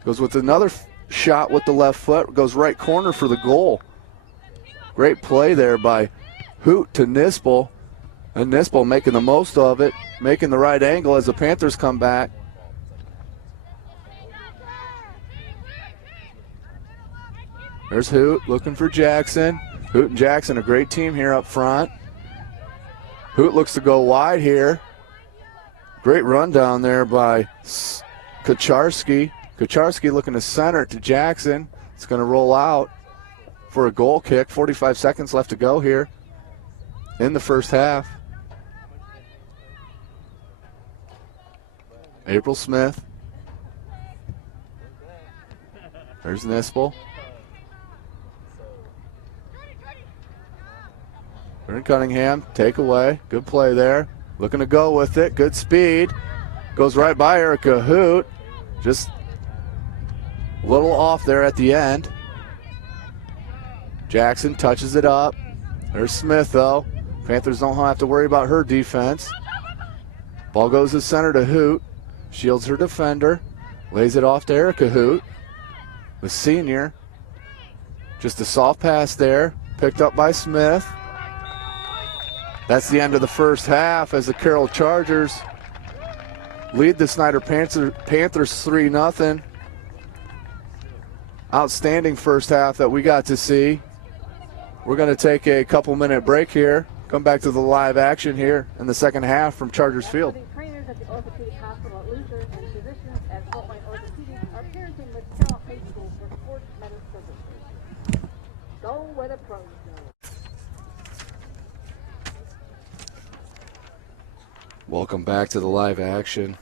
Goes with another shot with the left foot. Goes right corner for the goal. Great play there by Hoot to Nispel. And Nispel making the most of it, making the right angle as the Panthers come back. There's Hoot looking for Jackson. Hoot and Jackson, a great team here up front. Hoot looks to go wide here. Great run down there by Kacharski. Kacharski looking to center to Jackson. It's going to roll out for a goal kick. 45 seconds left to go here in the first half. April Smith. There's Nispel. Aaron Cunningham, take away. Good play there. Looking to go with it. Good speed. Goes right by Erica Hoot. Just a little off there at the end. Jackson touches it up. There's Smith, though. Panthers don't have to worry about her defense. Ball goes to center to Hoot. Shields her defender. Lays it off to Erica Hoot, the senior. Just a soft pass there. Picked up by Smith. That's the end of the first half as the Carroll Chargers lead the Snider Panthers 3-0. Outstanding first half that we got to see. We're going to take a couple-minute break here. Come back to the live action here in the second half from Chargers Field. Trainers at the Orthopedic Hospital at Luther and physicians at Fort Wayne Orthopedics are parenting with Carroll High School for sports medicine services. Go where the pros go. Welcome back to the live action.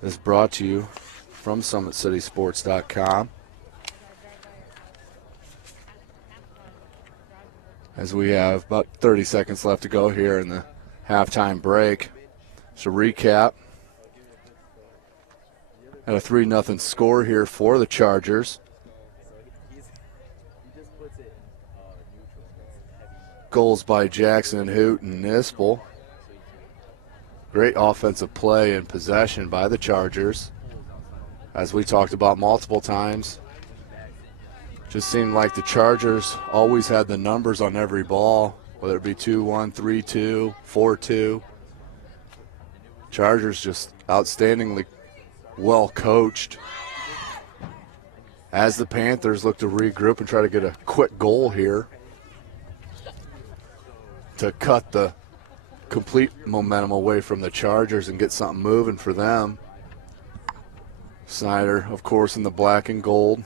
This is brought to you from SummitCitySports.com. As we have about 30 seconds left to go here in the halftime break. Just a recap. Had a 3-0 score here for the Chargers. Goals by Jackson, Hoot, and Nispel. Great offensive play and possession by the Chargers. As we talked about multiple times, just seemed like the Chargers always had the numbers on every ball, whether it be 2-1, 3-2, 4-2. Chargers just outstandingly well coached. As the Panthers look to regroup and try to get a quick goal here to cut the complete momentum away from the Chargers and get something moving for them. Snider, of course, in the black and gold.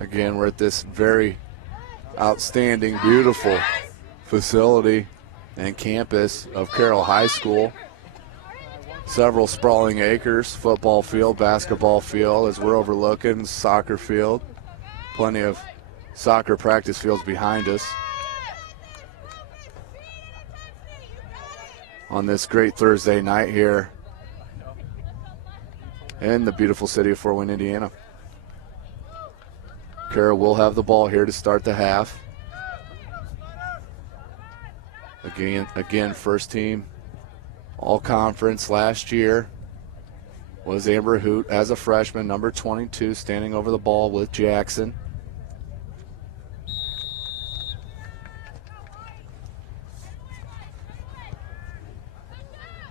Again, we're at this very outstanding, beautiful facility and campus of Carroll High School. Several sprawling acres, football field, basketball field, as we're overlooking, soccer field. Plenty of soccer practice fields behind us. on this great Thursday night here in the beautiful city of Fort Wayne, Indiana. Carroll will have the ball here to start the half. Again, first team all-conference last year was Amber Hoot as a freshman, number 22, standing over the ball with Jackson.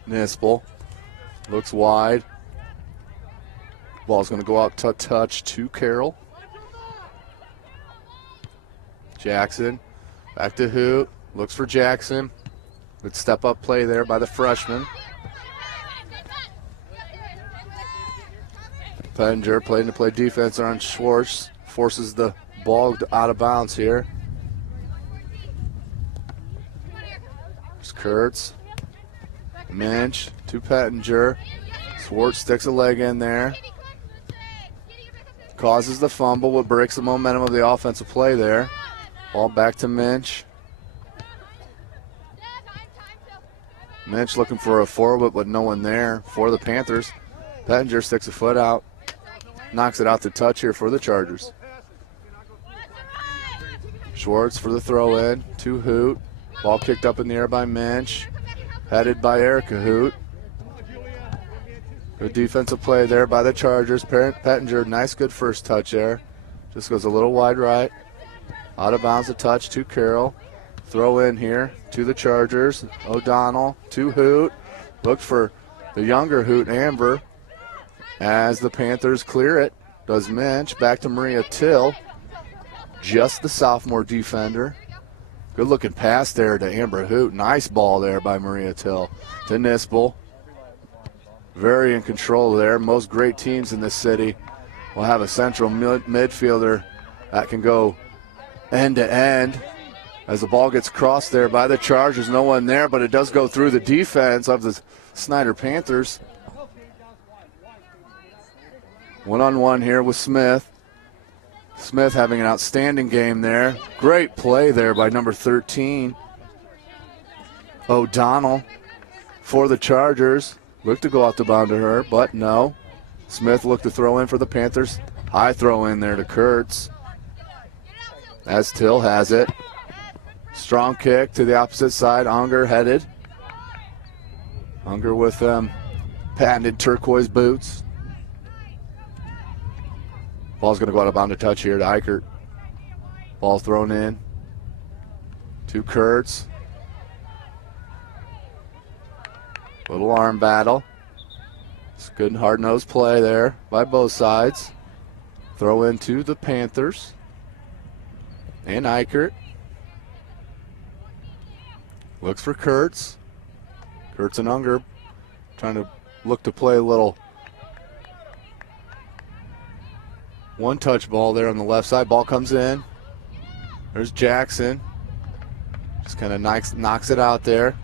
Nispel looks wide. Ball's going to go out to touch to Carroll. Jackson back to Hoot. Looks for Jackson. Good step-up play there by the freshman. Pettinger playing to play defense on Schwartz. Forces the ball out of bounds here. There's Kurtz. Minch to Pettinger. Schwartz sticks a leg in there. Causes the fumble, what breaks the momentum of the offensive play there. Ball back to Minch. Minch looking for a forward, but no one there for the Panthers. Pettinger sticks a foot out. Knocks it out to touch here for the Chargers. Schwartz for the throw-in to Hoot. Ball kicked up in the air by Minch. Headed by Erica Hoot. Good defensive play there by the Chargers. Pettinger, nice good first touch there. Just goes a little wide right. Out of bounds a touch to Carroll. Throw in here to the Chargers. O'Donnell to Hoot. Look for the younger Hoot, Amber. As the Panthers clear it, does Minch. Back to Maria Till. Just the sophomore defender. Good looking pass there to Amber Hoot. Nice ball there by Maria Till to Nispel. Very in control there. Most great teams in this city will have a central midfielder that can go end to end. As the ball gets crossed there by the Chargers, no one there, but it does go through the defense of the Snider Panthers. One-on-one here with Smith. Smith having an outstanding game there. Great play there by number 13. O'Donnell for the Chargers. Looked to go out the bound to her, but no. Smith looked to throw in for the Panthers. High throw in there to Kurtz. As Till has it. Strong kick to the opposite side. Unger headed. Unger with patented turquoise boots. Ball's going to go out of bound to touch here to Eichert. Ball thrown in to Kurtz. Little arm battle. It's good hard-nosed play there by both sides. Throw in to the Panthers. And Eichert. Looks for Kurtz. Kurtz and Unger trying to look to play a little one-touch ball there on the left side. Ball comes in. There's Jackson. Just kind of knocks it out there.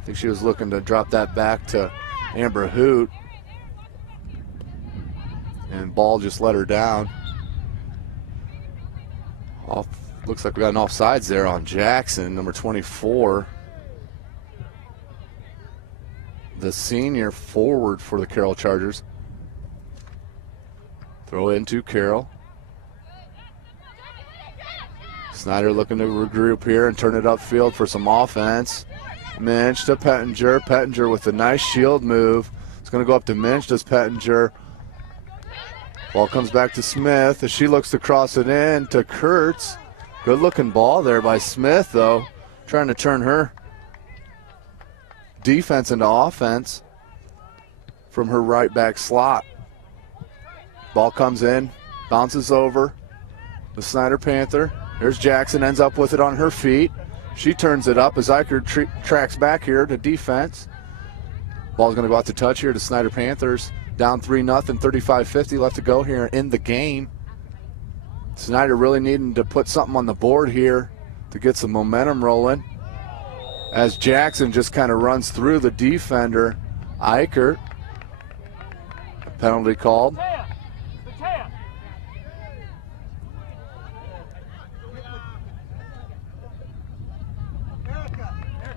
I think she was looking to drop that back to Amber Hoot. And ball just let her down. Looks like we got an offsides there on Jackson, number 24. The senior forward for the Carroll Chargers. Throw into Carroll. Snider looking to regroup here and turn it upfield for some offense. Minch to Pettinger. Pettinger with a nice shield move. It's going to go up to Minch. Does Pettinger. Ball comes back to Smith as she looks to cross it in to Kurtz. Good looking ball there by Smith, though. Trying to turn her defense into offense from her right back slot. Ball comes in, bounces over the Snider Panther. There's Jackson, ends up with it on her feet. She turns it up as Eichert tracks back here to defense. Ball's going to go out to touch here to Snider Panthers. Down 3-0, 35-50 left to go here in the game. Snider really needing to put something on the board here to get some momentum rolling. As Jackson just kind of runs through the defender, Eichert. A penalty called.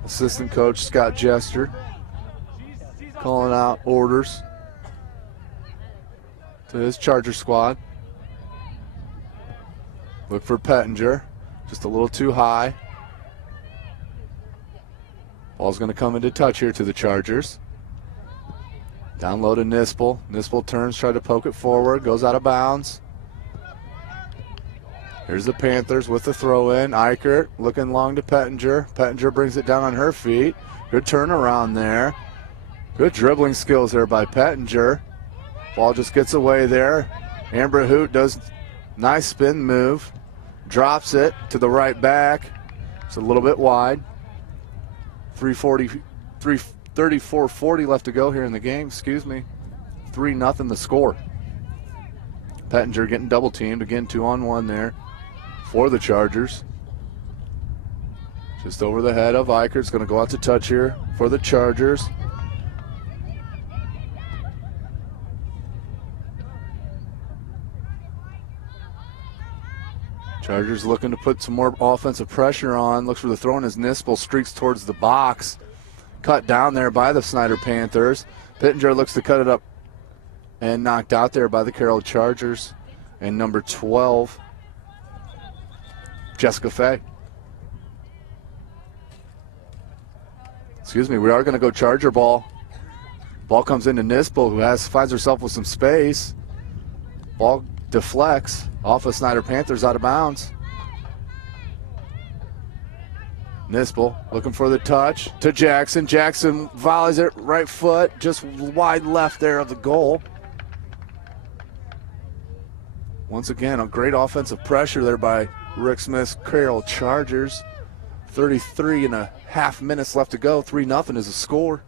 Assistant coach Scott Jester calling out orders to his Charger squad. Look for Pettinger, just a little too high. Ball's going to come into touch here to the Chargers. Down low to Nispel. Nispel turns, try to poke it forward, goes out of bounds. Here's the Panthers with the throw in. Eichert looking long to Pettinger. Pettinger brings it down on her feet. Good turnaround there. Good dribbling skills there by Pettinger. Ball just gets away there. Amber Hoot does nice spin move. Drops it to the right back. It's a little bit wide. 34:40 left to go here in the game. 3-0 the score. Pettinger getting double teamed. Again, 2-on-1 there for the Chargers. Just over the head of Eichert. It's going to go out to touch here for the Chargers. Chargers looking to put some more offensive pressure on. Looks for the throw in as Nispel streaks towards the box. Cut down there by the Snider Panthers. Pittenger looks to cut it up and knocked out there by the Carroll Chargers. And number 12, Jessica Fay. We are going to go Charger ball. Ball comes into Nispel, who finds herself with some space. Ball deflects off of Snider Panthers, out of bounds. Nispel looking for the touch to Jackson. Jackson volleys it right foot, just wide left there of the goal. Once again, a great offensive pressure there by Rick Smith's Carroll Chargers. 33.5 minutes left to go. 3-0 is the score.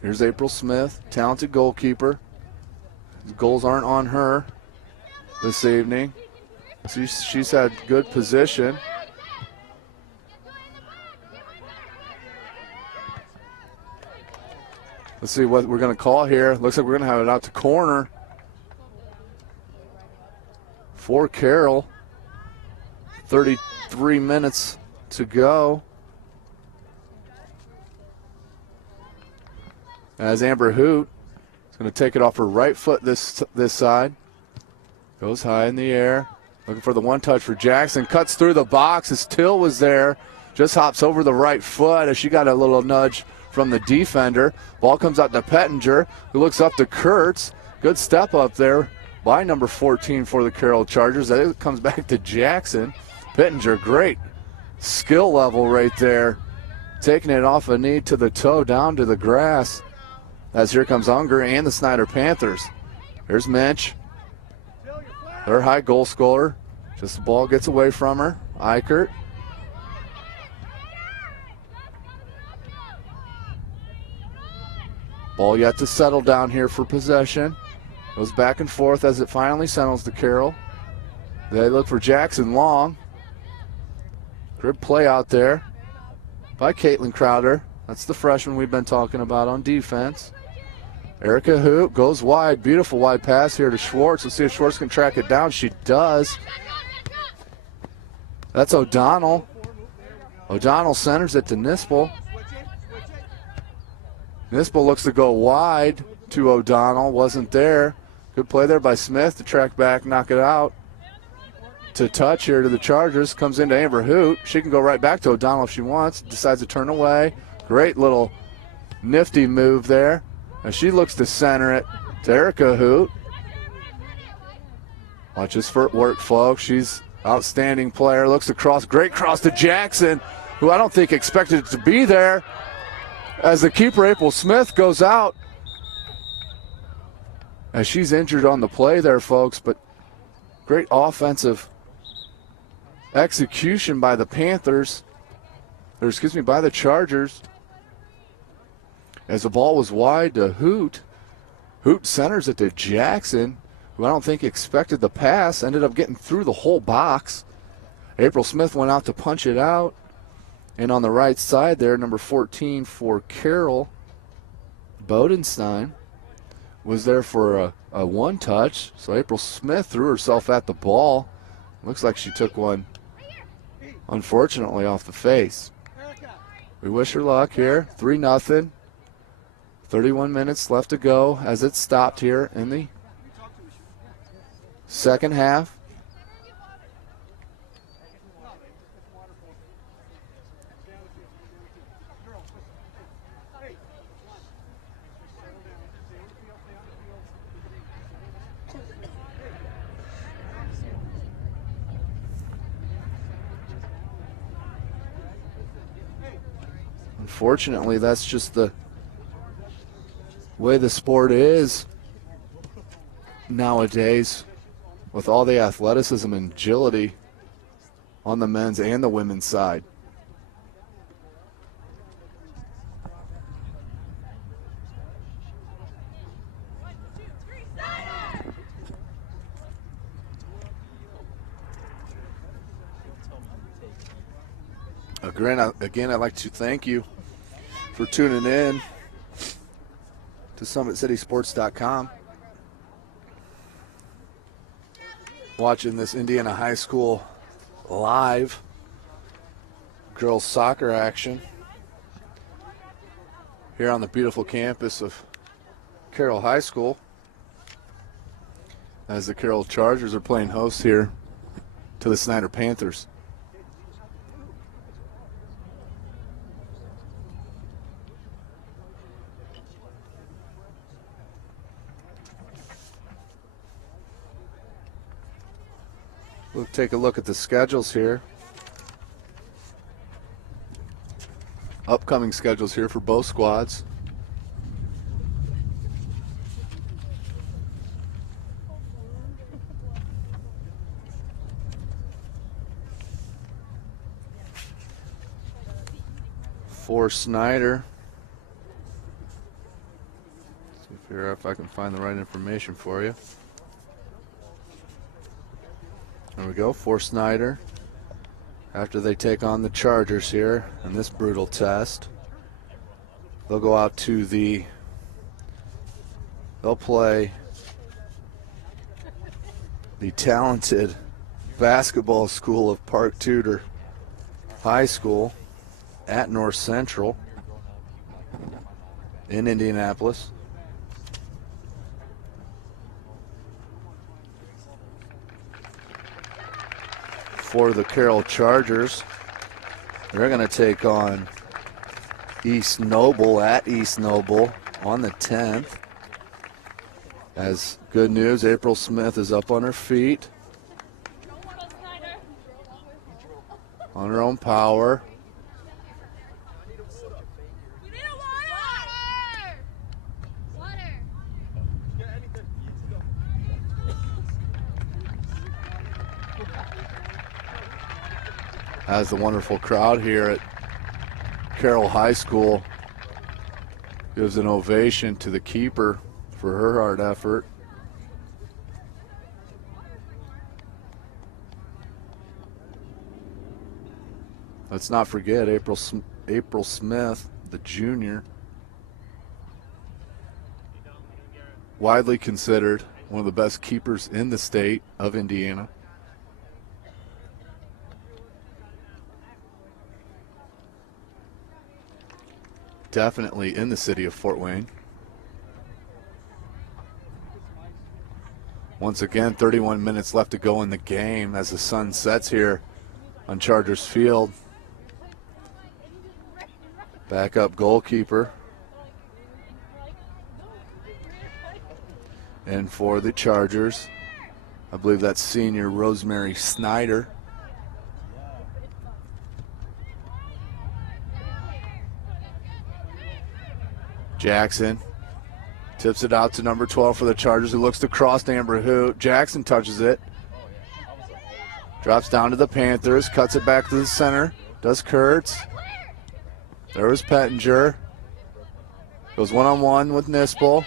Here's April Smith, talented goalkeeper. The goals aren't on her this evening. She's had good position. Let's see what we're going to call here. Looks like we're going to have it out to corner for Carroll. 33 minutes to go. As Amber Hoot is going to take it off her right foot this side. Goes high in the air. Looking for the one touch for Jackson. Cuts through the box as Till was there. Just hops over the right foot as she got a little nudge from the defender. Ball comes out to Pettinger, who looks up to Kurtz. Good step up there by number 14 for the Carroll Chargers. That comes back to Jackson. Pettinger, great skill level right there. Taking it off a knee to the toe down to the grass. As here comes Unger and the Snider Panthers. Here's Minch, their high goal scorer. Just the ball gets away from her. Eichert. Ball yet to settle down here for possession. Goes back and forth as it finally settles to Carroll. They look for Jackson long. Good play out there by Caitlin Crowder. That's the freshman we've been talking about on defense. Erica Hoot goes wide. Beautiful wide pass here to Schwartz. Let's see if Schwartz can track it down. She does. That's O'Donnell. O'Donnell centers it to Nispel. Nispel looks to go wide to O'Donnell. Wasn't there. Good play there by Smith to track back, knock it out. To touch here to the Chargers. Comes into Amber Hoot. She can go right back to O'Donnell if she wants. Decides to turn away. Great little nifty move there. And she looks to center it to Erica Hoot. Watch his footwork, folks. She's outstanding player. Looks across. Great cross to Jackson, who I don't think expected it to be there. As the keeper, April Smith, goes out. As she's injured on the play there, folks. But great offensive execution by the Panthers. Or excuse me, by the Chargers. As the ball was wide to Hoot. Hoot centers it to Jackson, who I don't think expected the pass. Ended up getting through the whole box. April Smith went out to punch it out. And on the right side there, number 14 for Carroll, Bodenstein, was there for a one touch. So April Smith threw herself at the ball. Looks like she took one, unfortunately, off the face. We wish her luck here. 3-0. 31 minutes left to go as it stopped here in the second half. Unfortunately, that's just the way the sport is nowadays, with all the athleticism and agility on the men's and the women's side. Again, I'd like to thank you for tuning in to SummitCitySports.com. Watching this Indiana High School live girls soccer action here on the beautiful campus of Carroll High School, as the Carroll Chargers are playing host here to the Snider Panthers. We'll take a look at the schedules here. Upcoming schedules here for both squads. For Snider. See if I can find the right information for you. There we go, for Snider. After they take on the Chargers here in this brutal test, they'll go out to they'll play the talented basketball school of Park Tudor High School at North Central in Indianapolis. For the Carroll Chargers, they're going to take on East Noble at East Noble on the 10th. As good news, April Smith is up on her feet, on her own power. As the wonderful crowd here at Carroll High School gives an ovation to the keeper for her hard effort. Let's not forget April Smith, the junior, widely considered one of the best keepers in the state of Indiana. Definitely in the city of Fort Wayne. Once again, 31 minutes left to go in the game as the sun sets here on Chargers Field. Backup goalkeeper. And for the Chargers, I believe that's senior Rosemary Snider. Jackson tips it out to number 12 for the Chargers, who looks to cross to Amber Hoot. Jackson touches it. Drops down to the Panthers, cuts it back to the center. Does Kurtz. There was Pettinger. Goes one-on-one with Nispel.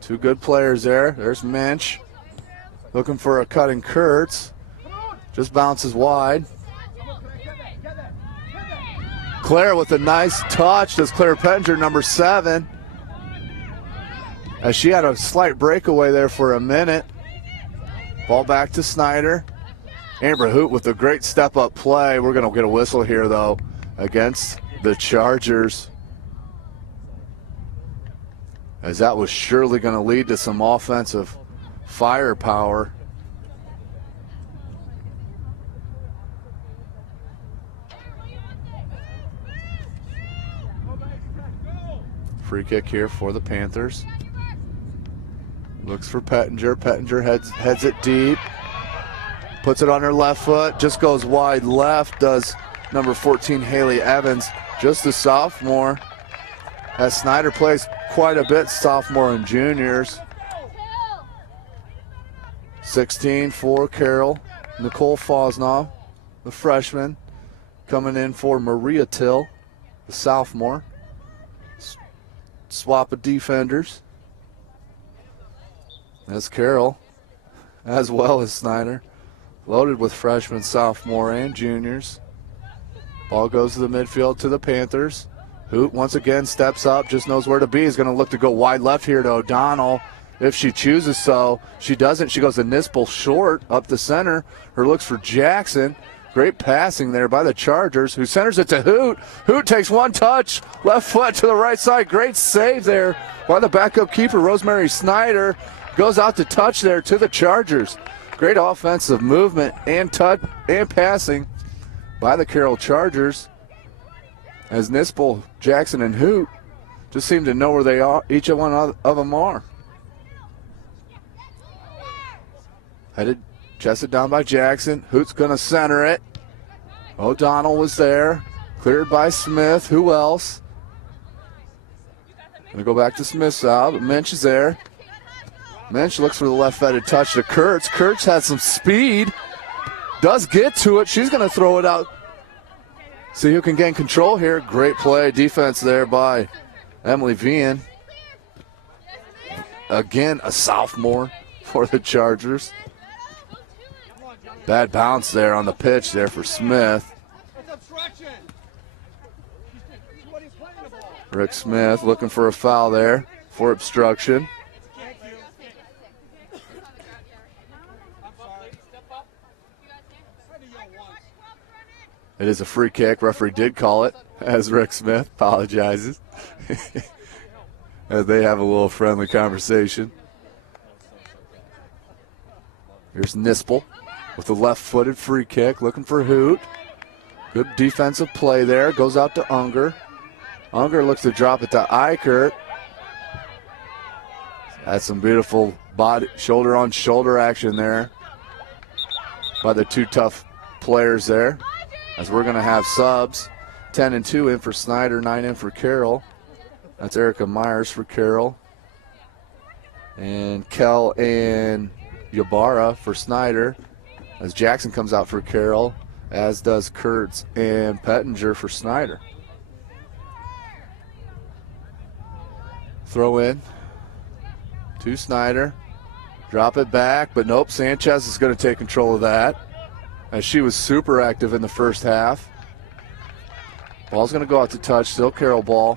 Two good players there. There's Minch. Looking for a cut in Kurtz. Just bounces wide. Claire with a nice touch. Does Claire Pettinger, number 7. As she had a slight breakaway there for a minute. Ball back to Snider. Amber Hoot with a great step-up play. We're going to get a whistle here, though, against the Chargers, as that was surely going to lead to some offensive firepower. Free kick here for the Panthers. Looks for Pettinger. Pettinger heads it deep. Puts it on her left foot. Just goes wide left. Does number 14, Haley Evans. Just a sophomore. As Snider plays quite a bit, sophomore and juniors. 16 for Carroll. Nicole Fosnow, the freshman. Coming in for Maria Till, the sophomore. Swap of defenders. That's Carroll, as well as Snider. Loaded with freshmen, sophomore, and juniors. Ball goes to the midfield to the Panthers. Hoot once again steps up, just knows where to be. Is going to look to go wide left here to O'Donnell. If she chooses so, she doesn't. She goes to Nispel short up the center. Her looks for Jackson. Great passing there by the Chargers, who centers it to Hoot. Hoot takes one touch, left foot to the right side. Great save there by the backup keeper, Rosemary Snider. Goes out to touch there to the Chargers. Great offensive movement and touch and passing by the Carroll Chargers, as Nispel, Jackson, and Hoot just seem to know where they are. Each one of them are. Headed, chested down by Jackson. Hoot's going to center it. O'Donnell was there. Cleared by Smith. Who else? Going to go back to Smith's side, but Minch is there. Minch looks for the left-footed touch to Kurtz. Kurtz has some speed. Does get to it. She's going to throw it out. See who can gain control here. Great play. Defense there by Emily Vian. Again, a sophomore for the Chargers. Bad bounce there on the pitch there for Smith. Rick Smith looking for a foul there for obstruction. It is a free kick. Referee did call it, as Rick Smith apologizes. As they have a little friendly conversation. Here's Nispel with the left-footed free kick, looking for Hoot. Good defensive play there. Goes out to Unger. Unger looks to drop it to Eichert. That's some beautiful body, shoulder-on-shoulder action there by the two tough players there. As we're going to have subs, 10 and 2 in for Snider, 9 in for Carroll. That's Erica Myers for Carroll. And Kell and Ybarra for Snider. As Jackson comes out for Carroll, as does Kurtz and Pettinger for Snider. Throw in to Snider. Drop it back, but nope, Sanchez is going to take control of that, as she was super active in the first half. Ball's going to go out to touch, still Carroll ball.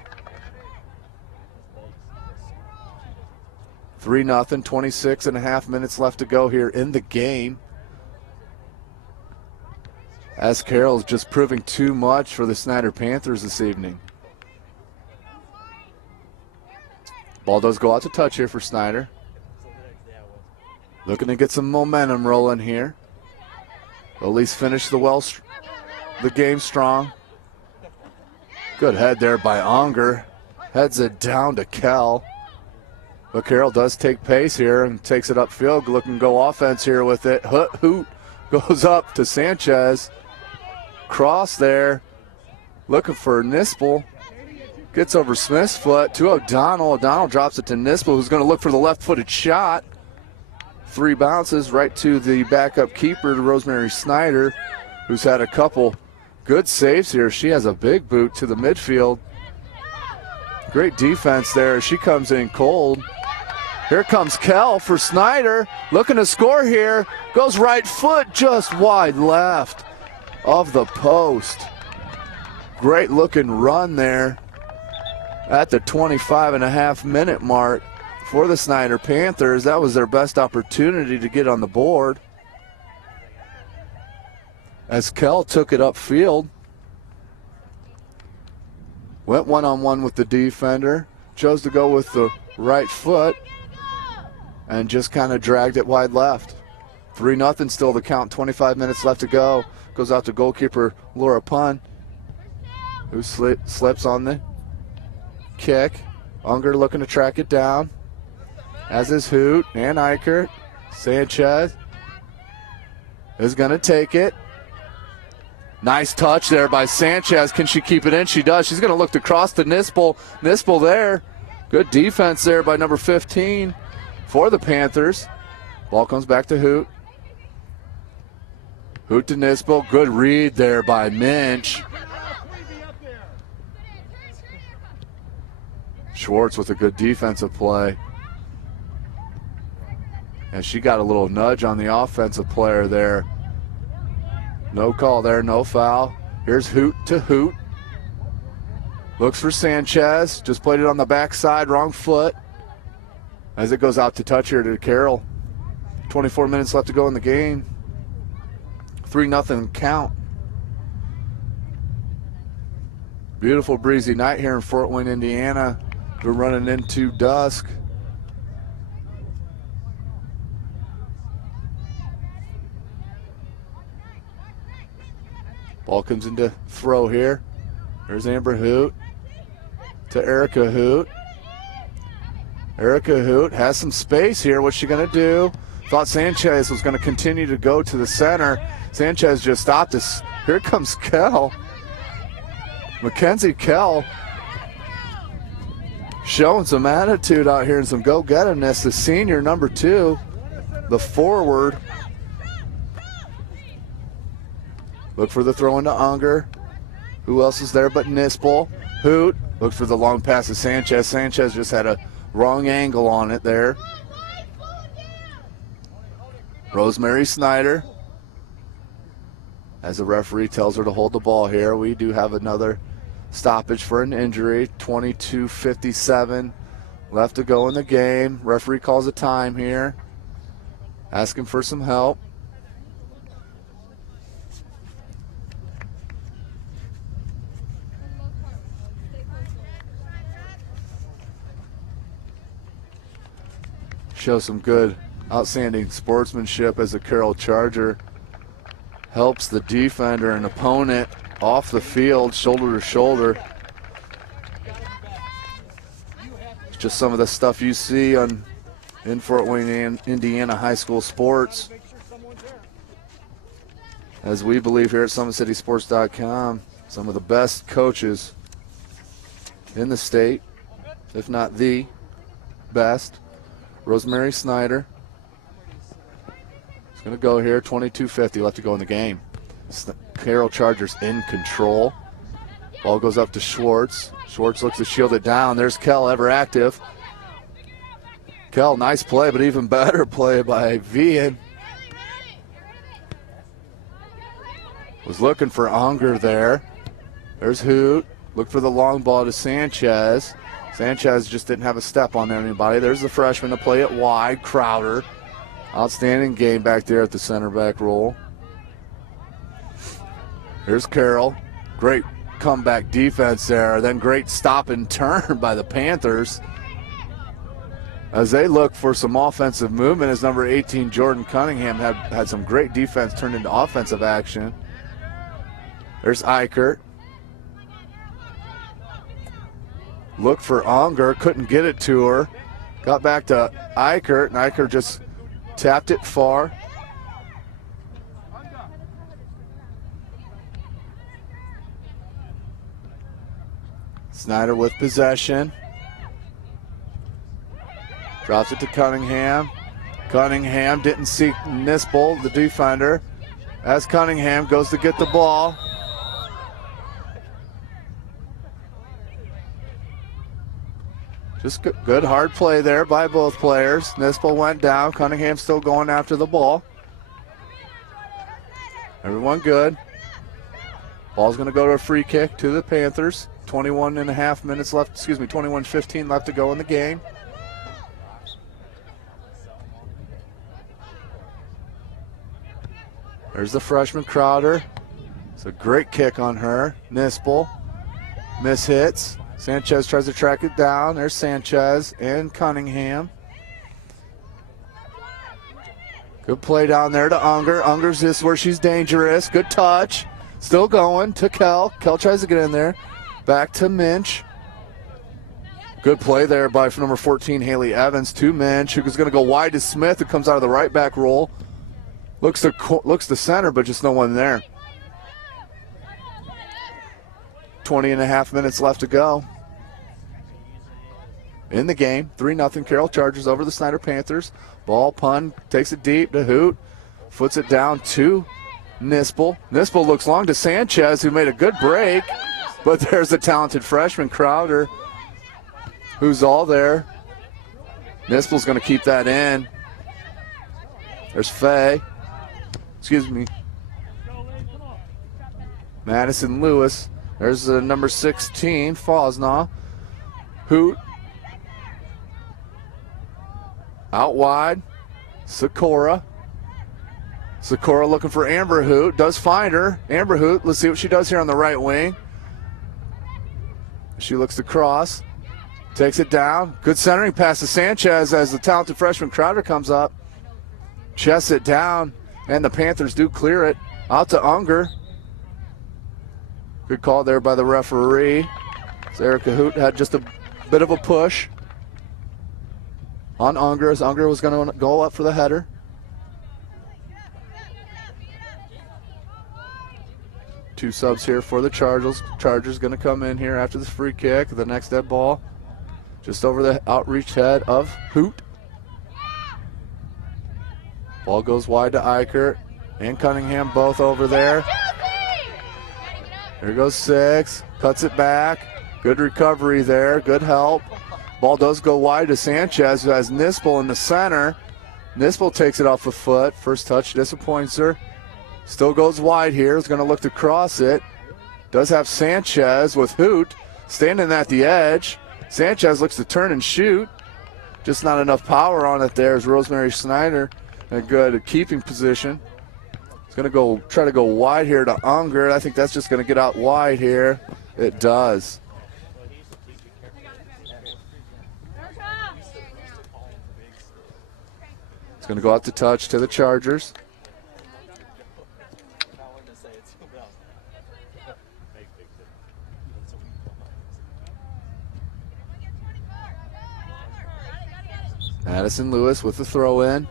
3-0, 26 and a half minutes left to go here in the game. As Carroll is just proving too much for the Snider Panthers this evening. Ball does go out to touch here for Snider. Looking to get some momentum rolling here. At least finish the game strong. Good head there by Unger. Heads it down to Kell. But Carroll does take pace here and takes it upfield. Looking to go offense here with it. Hoot goes up to Sanchez. Cross there. Looking for Nispel. Gets over Smith's foot to O'Donnell. O'Donnell drops it to Nispel, who's going to look for the left-footed shot. 3 bounces right to the backup keeper, Rosemary Snider, who's had a couple good saves here. She has a big boot to the midfield. Great defense there. She comes in cold. Here comes Kell for Snider. Looking to score here. Goes right foot just wide left of the post. Great looking run there at the 25-and-a-half-minute mark for the Snider Panthers. That was their best opportunity to get on the board, as Kell took it upfield. Went one-on-one with the defender. Chose to go with the right foot and just kind of dragged it wide left. 3-0 still the count. 25 minutes left to go. Goes out to goalkeeper Laura Pun, who slips on the kick. Unger looking to track it down, as is Hoot and Eichert. Sanchez is going to take it. Nice touch there by Sanchez. Can she keep it in? She does. She's going to look to cross to Nispel. Nispel there. Good defense there by number 15 for the Panthers. Ball comes back to Hoot. Hoot to Nispel. Good read there by Minch. Schwartz with a good defensive play. And she got a little nudge on the offensive player there. No call there, no foul. Here's Hoot to Hoot. Looks for Sanchez. Just played it on the backside, wrong foot. As it goes out to touch here to Carroll. 24 minutes left to go in the game. 3-0 count. Beautiful breezy night here in Fort Wayne, Indiana. We're running into dusk. Ball comes into throw here. There's Amber Hoot to Erica Hoot. Erica Hoot has some space here. What's she going to do? Thought Sanchez was going to continue to go to the center. Sanchez just stopped us. Here comes Kell. Mackenzie Kell showing some attitude out here and some go-gettingness. The senior, number 2, the forward. Look for the throw into Unger. Who else is there but Nispel? Hoot. Look for the long pass to Sanchez. Sanchez just had a wrong angle on it there. Rosemary Snider. As the referee tells her to hold the ball here, we do have another stoppage for an injury. 22:57 left to go in the game. Referee calls a time here. Asking for some help. Show some good, outstanding sportsmanship as the Carroll Charger helps the defender and opponent off the field, shoulder to shoulder. It's just some of the stuff you see in Fort Wayne, Indiana high school sports. As we believe here at SummitCitySports.com, some of the best coaches in the state, if not the best. Rosemary Snider is going to go here. 22:50 left to go in the game. Carroll Chargers in control. Ball goes up to Schwartz. Schwartz looks to shield it down. There's Kell, ever active. Kell, nice play, but even better play by Vian. Was looking for Unger there. There's Hoot. Look for the long ball to Sanchez. Sanchez just didn't have a step on anybody. There's the freshman to play it wide, Crowder. Outstanding game back there at the center back role. Here's Carroll. Great comeback defense there. Then great stop and turn by the Panthers as they look for some offensive movement, as number 18, Jordan Cunningham, had some great defense turned into offensive action. There's Eichert. Looked for Unger, couldn't get it to her. Got back to Eichert, and Eichert just tapped it far. Snider with possession. Drops it to Cunningham. Cunningham didn't see Nispel, the defender. As Cunningham goes to get the ball. Just good hard play there by both players. Nispel went down. Cunningham still going after the ball. Everyone good. Ball's going to go to a free kick to the Panthers. 21.5 minutes left, 21:15 left to go in the game. There's the freshman Crowder. It's a great kick on her. Nispel Miss hits. Sanchez tries to track it down. There's Sanchez and Cunningham. Good play down there to Unger. Unger's this where she's dangerous. Good touch. Still going to Kell. Kell tries to get in there. Back to Minch. Good play there by number 14, Haley Evans, to Minch, who's going to go wide to Smith, who comes out of the right back roll. Looks to center, but just no one there. 20.5 minutes left to go in the game. 3-0 Carroll Chargers over the Snider Panthers. Ball pun, takes it deep to Hoot. Foots it down to Nispel. Nispel looks long to Sanchez, who made a good break. But there's the talented freshman, Crowder, who's all there. Nispel's going to keep that in. There's Faye. Excuse me. Madison Lewis. There's the number 16, Fosnaw. Hoot. Out wide. Sikora. Sikora looking for Amber Hoot. Does find her. Amber Hoot, let's see what she does here on the right wing. She looks to cross. Takes it down. Good centering pass to Sanchez as the talented freshman Crowder comes up. Chests it down, and the Panthers do clear it. Out to Unger. Good call there by the referee. So Erica Hoot had just a bit of a push on Unger as Unger was going to go up for the header. Two subs here for the Chargers. Chargers going to come in here after the free kick. The next dead ball just over the outreach head of Hoot. Ball goes wide to Eichert and Cunningham, both over there. There goes 6. Cuts it back. Good recovery there. Good help. Ball does go wide to Sanchez, who has Nispel in the center. Nispel takes it off a foot. First touch disappoints her. Still goes wide here. Is going to look to cross it. Does have Sanchez with Hoot standing at the edge. Sanchez looks to turn and shoot. Just not enough power on it there as Rosemary Snider in a good keeping position. It's going to try to go wide here to Unger. I think that's just going to get out wide here. It does. It's going to go out to touch to the Chargers. Madison Lewis with the throw in.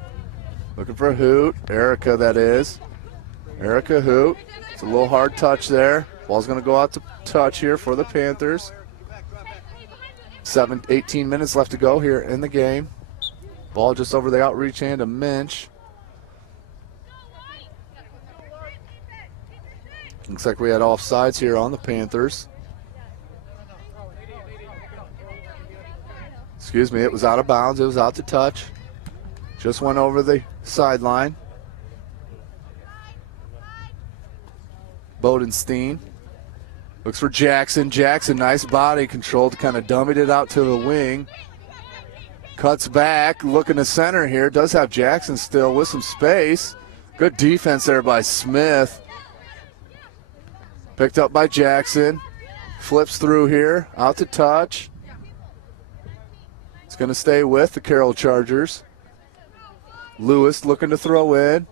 Looking for Hoot. Erica, that is. Erica Hoot. It's a little hard touch there. Ball's going to go out to touch here for the Panthers. 18 minutes left to go here in the game. Ball just over the outreach hand to Minch. Looks like we had offsides here on the Panthers. Excuse me, it was out of bounds. It was out to touch. Just went over the sideline. Bodenstein looks for Jackson. Jackson, nice body control to kind of dummied it out to the wing. Cuts back, looking to center here. Does have Jackson still with some space. Good defense there by Smith. Picked up by Jackson. Flips through here, out to touch. It's going to stay with the Carroll Chargers. Lewis looking to throw in.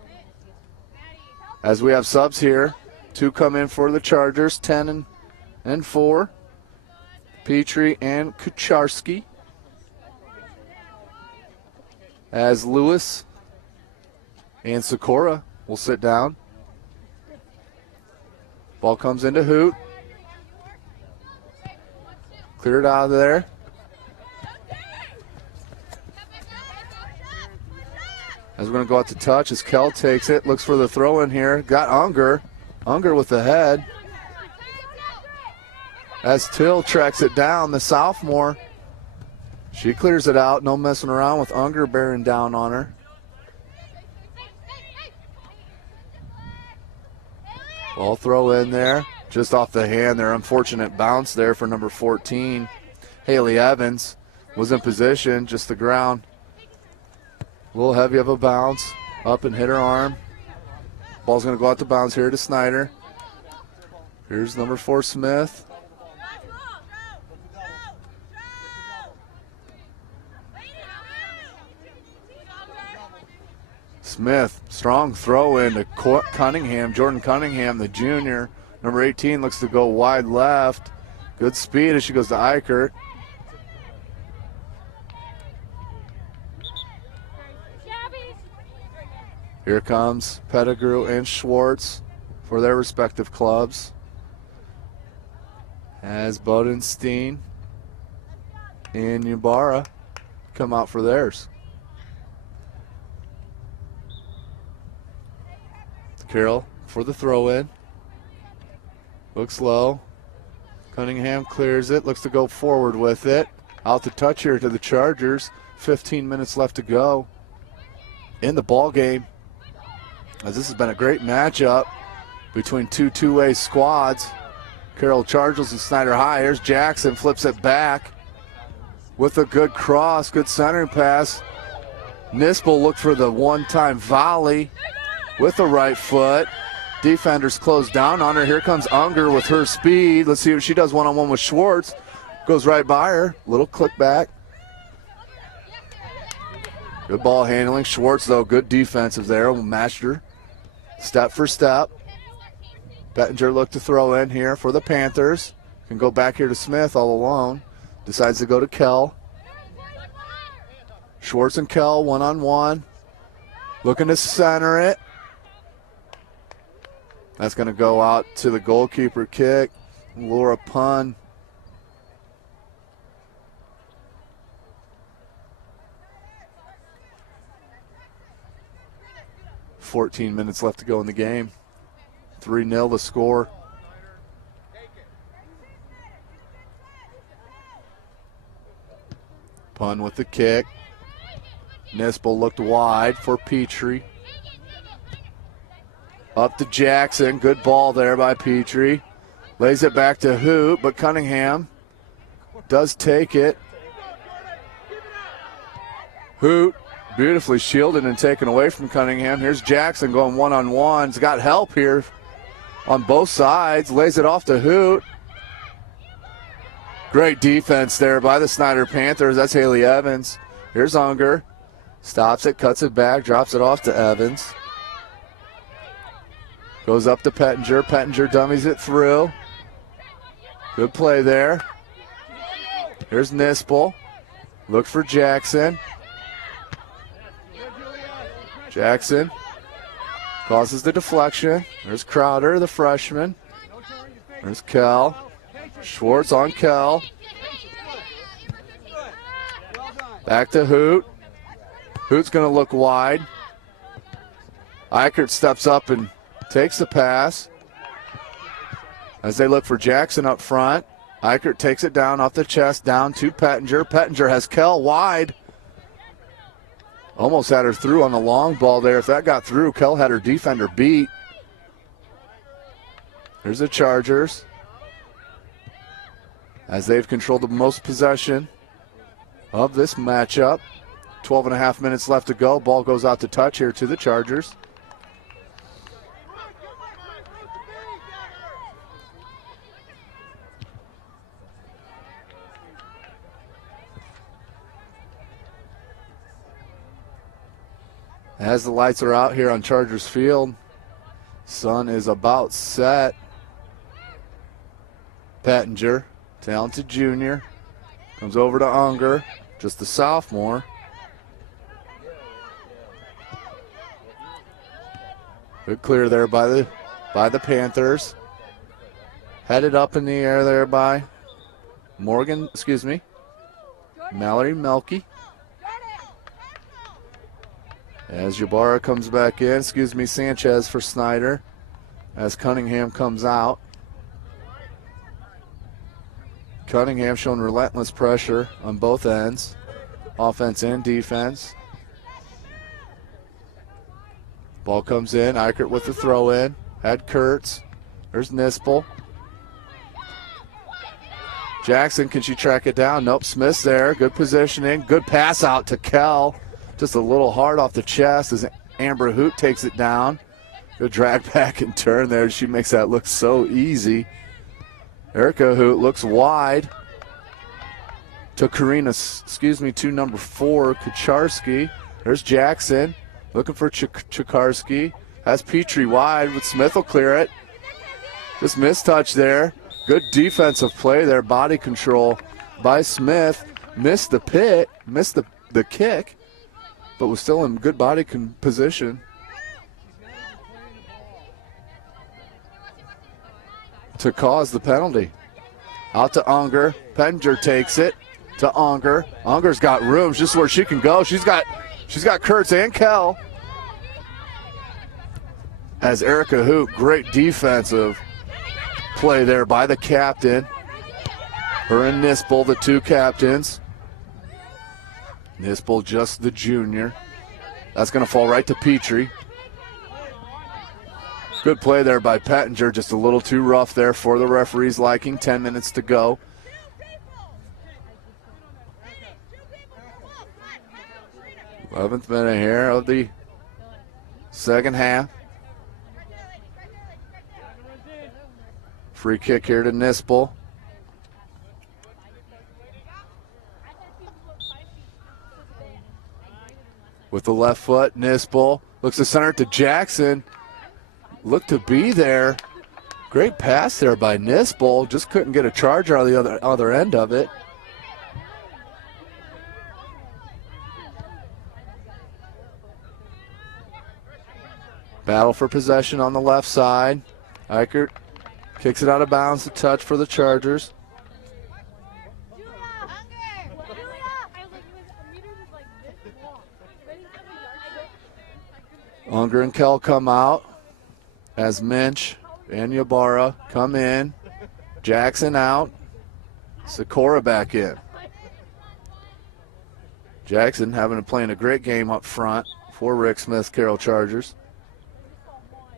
As we have subs here. 2 come in for the Chargers, 10 and 4. Petrie and Kucharski. As Lewis and Sikora will sit down. Ball comes into Hoot. Cleared out of there. As we're going to go out to touch as Kell takes it. Looks for the throw in here. Got Unger. Unger with the head. As Till tracks it down, the sophomore. She clears it out. No messing around with Unger bearing down on her. Ball throw in there. Just off the hand there. Unfortunate bounce there for number 14. Haley Evans was in position. Just the ground. A little heavy of a bounce. Up and hit her arm. Ball's going to go out to bounds here to Snider. Here's number 4, Smith. Smith, strong throw in to Cunningham. Jordan Cunningham, the junior. Number 18 looks to go wide left. Good speed as she goes to Eichert. Here comes Pettigrew and Schwartz for their respective clubs. As Bodenstein and Ybarra come out for theirs. Carroll for the throw-in. Looks low. Cunningham clears it. Looks to go forward with it. Out to touch here to the Chargers. 15 minutes left to go in the ball game. As this has been a great matchup between two-way squads. Carroll Chargers and Snider High. Here's Jackson, flips it back with a good cross, good centering pass. Nispel looked for the one-time volley with the right foot. Defenders close down on her. Here comes Unger with her speed. Let's see what she does one-on-one with Schwartz. Goes right by her. Little click back. Good ball handling. Schwartz, though, good defensive there. Matched her step for step. Bettinger looked to throw in here for the Panthers. Can go back here to Smith all alone. Decides to go to Kell. Schwartz and Kell one-on-one. Looking to center it. That's going to go out to the goalkeeper kick. Laura Pun. $14 minutes left to go in the game. 3-0 the score. Pun with the kick. Nispel looked wide for Petrie. Up to Jackson. Good ball there by Petrie. Lays it back to Hoot, but Cunningham does take it. Hoot beautifully shielded and taken away from Cunningham. Here's Jackson going one-on-one. He's got help here on both sides. Lays it off to Hoot. Great defense there by the Snider Panthers. That's Haley Evans. Here's Unger. Stops it, cuts it back, drops it off to Evans. Goes up to Pettinger. Pettinger dummies it through. Good play there. Here's Nispel. Look for Jackson. Jackson causes the deflection. There's Crowder, the freshman. There's Kell. Schwartz on Kell. Back to Hoot. Hoot's going to look wide. Eichert steps up and takes the pass. As they look for Jackson up front. Eichert takes it down off the chest, down to Pettinger. Pettinger has Kell wide. Almost had her through on the long ball there. If that got through, Kell had her defender beat. Here's the Chargers. As they've controlled the most possession of this matchup. 12.5 minutes left to go. Ball goes out to touch here to the Chargers. As the lights are out here on Chargers Field, sun is about set. Pettinger, talented junior, comes over to Unger, just a sophomore. Good clear there by the Panthers. Headed up in the air there by Mallory Melky. As Ybarra comes back in, Sanchez for Snider. As Cunningham comes out. Cunningham showing relentless pressure on both ends, offense and defense. Ball comes in, Eichert with the throw in. Had Kurtz. There's Nispel. Jackson, can she track it down? Nope, Smith's there. Good positioning. Good pass out to Kell. Just a little hard off the chest as Amber Hoot takes it down. Good drag back and turn there. She makes that look so easy. Erica Hoot looks wide to number 4, Kucharski. There's Jackson. Looking for Chikarski. Has Petrie wide, but Smith will clear it. Just mistouch there. Good defensive play there. Body control by Smith. Missed the pit, missed the kick, but was still in good body position. To cause the penalty. Out to Unger. Pettinger takes it to Unger. Unger's got room just where she can go. She's got Kurtz and Kell. As Erica Hoot, great defensive play there by the captain. Her and Nispel, the two captains. Nispel just the junior. That's going to fall right to Petrie. Good play there by Pettinger, just a little too rough there for the referee's liking. 10 minutes to go. Eleventh minute here of the second half. Free kick here to Nispel. With the left foot, Nispel looks to center to Jackson. Looked to be there. Great pass there by Nispel. Just couldn't get a charger on the other end of it. Battle for possession on the left side. Eichert kicks it out of bounds. A touch for the Chargers. Unger and Kell come out as Minch and Ybarra come in. Jackson out. Sikora back in. Jackson playing a great game up front for Rick Smith Carroll Chargers.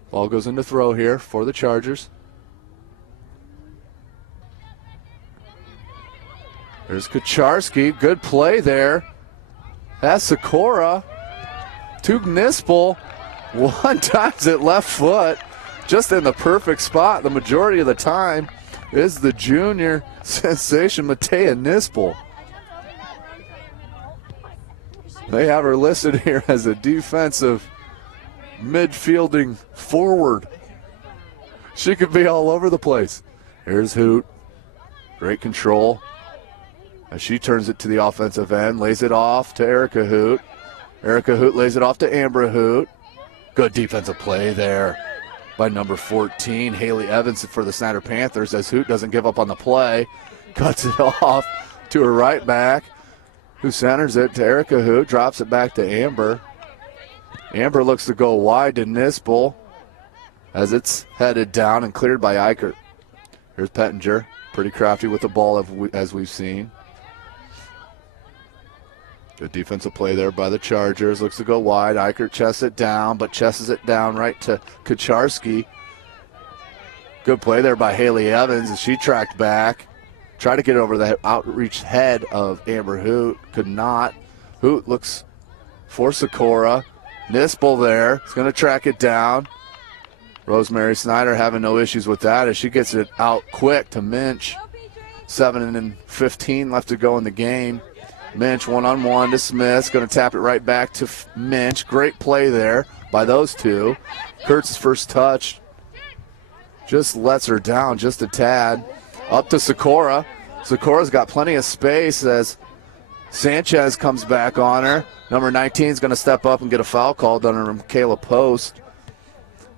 Ball goes into throw here for the Chargers. There's Kucharski. Good play there. That's Sikora. To Nispel. One time's at left foot. Just in the perfect spot the majority of the time is the junior sensation, Matea Nispel. They have her listed here as a defensive midfielding forward. She could be all over the place. Here's Hoot. Great control. As she turns it to the offensive end, lays it off to Erica Hoot. Erica Hoot lays it off to Amber Hoot. Good defensive play there by number 14, Haley Evans for the Snider Panthers, as Hoot doesn't give up on the play. Cuts it off to her right back, who centers it to Erica Hoot, drops it back to Amber. Amber looks to go wide to Nispel as it's headed down and cleared by Eichert. Here's Pettinger, pretty crafty with the ball as we've seen. Good defensive play there by the Chargers. Looks to go wide. Eichert chests it down, but chests it down right to Kucharski. Good play there by Haley Evans as she tracked back. Tried to get over the outreach head of Amber Hoot. Could not. Hoot looks for Sikora. Nispel there. He's going to track it down. Rosemary Snider having no issues with that as she gets it out quick to Minch. 7:15 left to go in the game. Minch one-on-one to Smith. Going to tap it right back to Minch. Great play there by those two. Kurtz's first touch just lets her down just a tad. Up to Sikora. Sikora's got plenty of space as Sanchez comes back on her. Number 19 is going to step up and get a foul called on her, Michaela Post.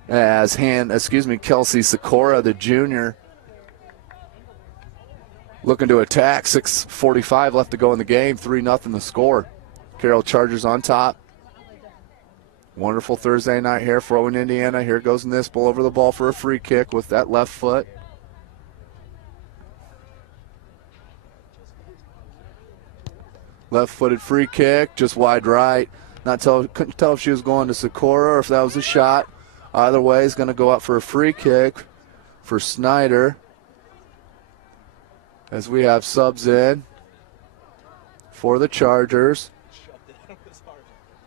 As Kelsey Sikora, the junior, looking to attack. 6:45 left to go in the game. 3-0 the score. Carroll Chargers on top. Wonderful Thursday night here for Owen, Indiana. Here goes Nispel over the ball for a free kick with that left foot. Left-footed free kick, just wide right. Couldn't tell if she was going to Sikora or if that was a shot. Either way, he's going to go out for a free kick for Snider. As we have subs in for the Chargers.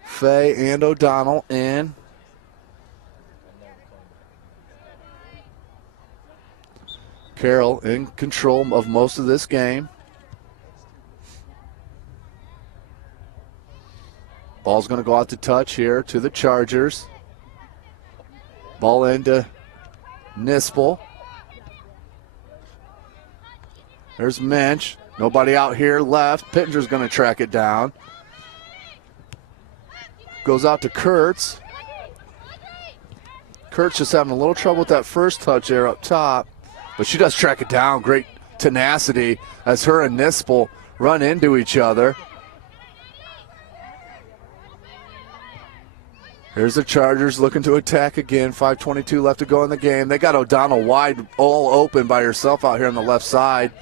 Fay and O'Donnell in. Carroll in control of most of this game. Ball's going to go out to touch here to the Chargers. Ball into Nispel. There's Minch. Nobody out here left. Pittenger's going to track it down. Goes out to Kurtz. Kurtz just having a little trouble with that first touch there up top. But she does track it down. Great tenacity as her and Nispel run into each other. Here's the Chargers looking to attack again. 5:22 left to go in the game. They got O'Donnell wide, all open by herself out here on the left side.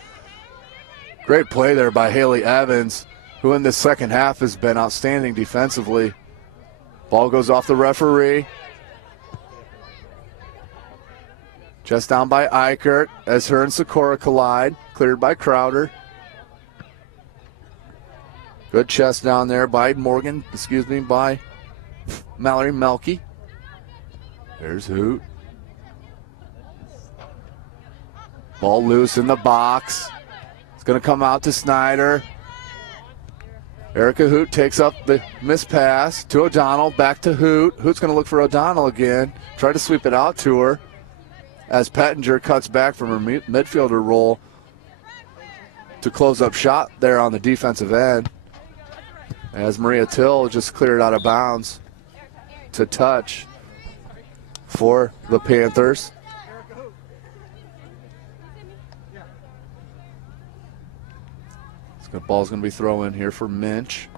Great play there by Haley Evans, who in the second half has been outstanding defensively. Ball goes off the referee. Just down by Eichert as her and Sikora collide. Cleared by Crowder. Good chest down there by by Mallory Melky. There's Hoot. Ball loose in the box. It's going to come out to Snider. Erica Hoot takes up the missed pass to O'Donnell. Back to Hoot. Hoot's going to look for O'Donnell again. Try to sweep it out to her as Pettinger cuts back from her midfielder role to close up shot there on the defensive end. As Maria Till just cleared out of bounds to touch for the Panthers. The ball's going to be thrown in here for Minch.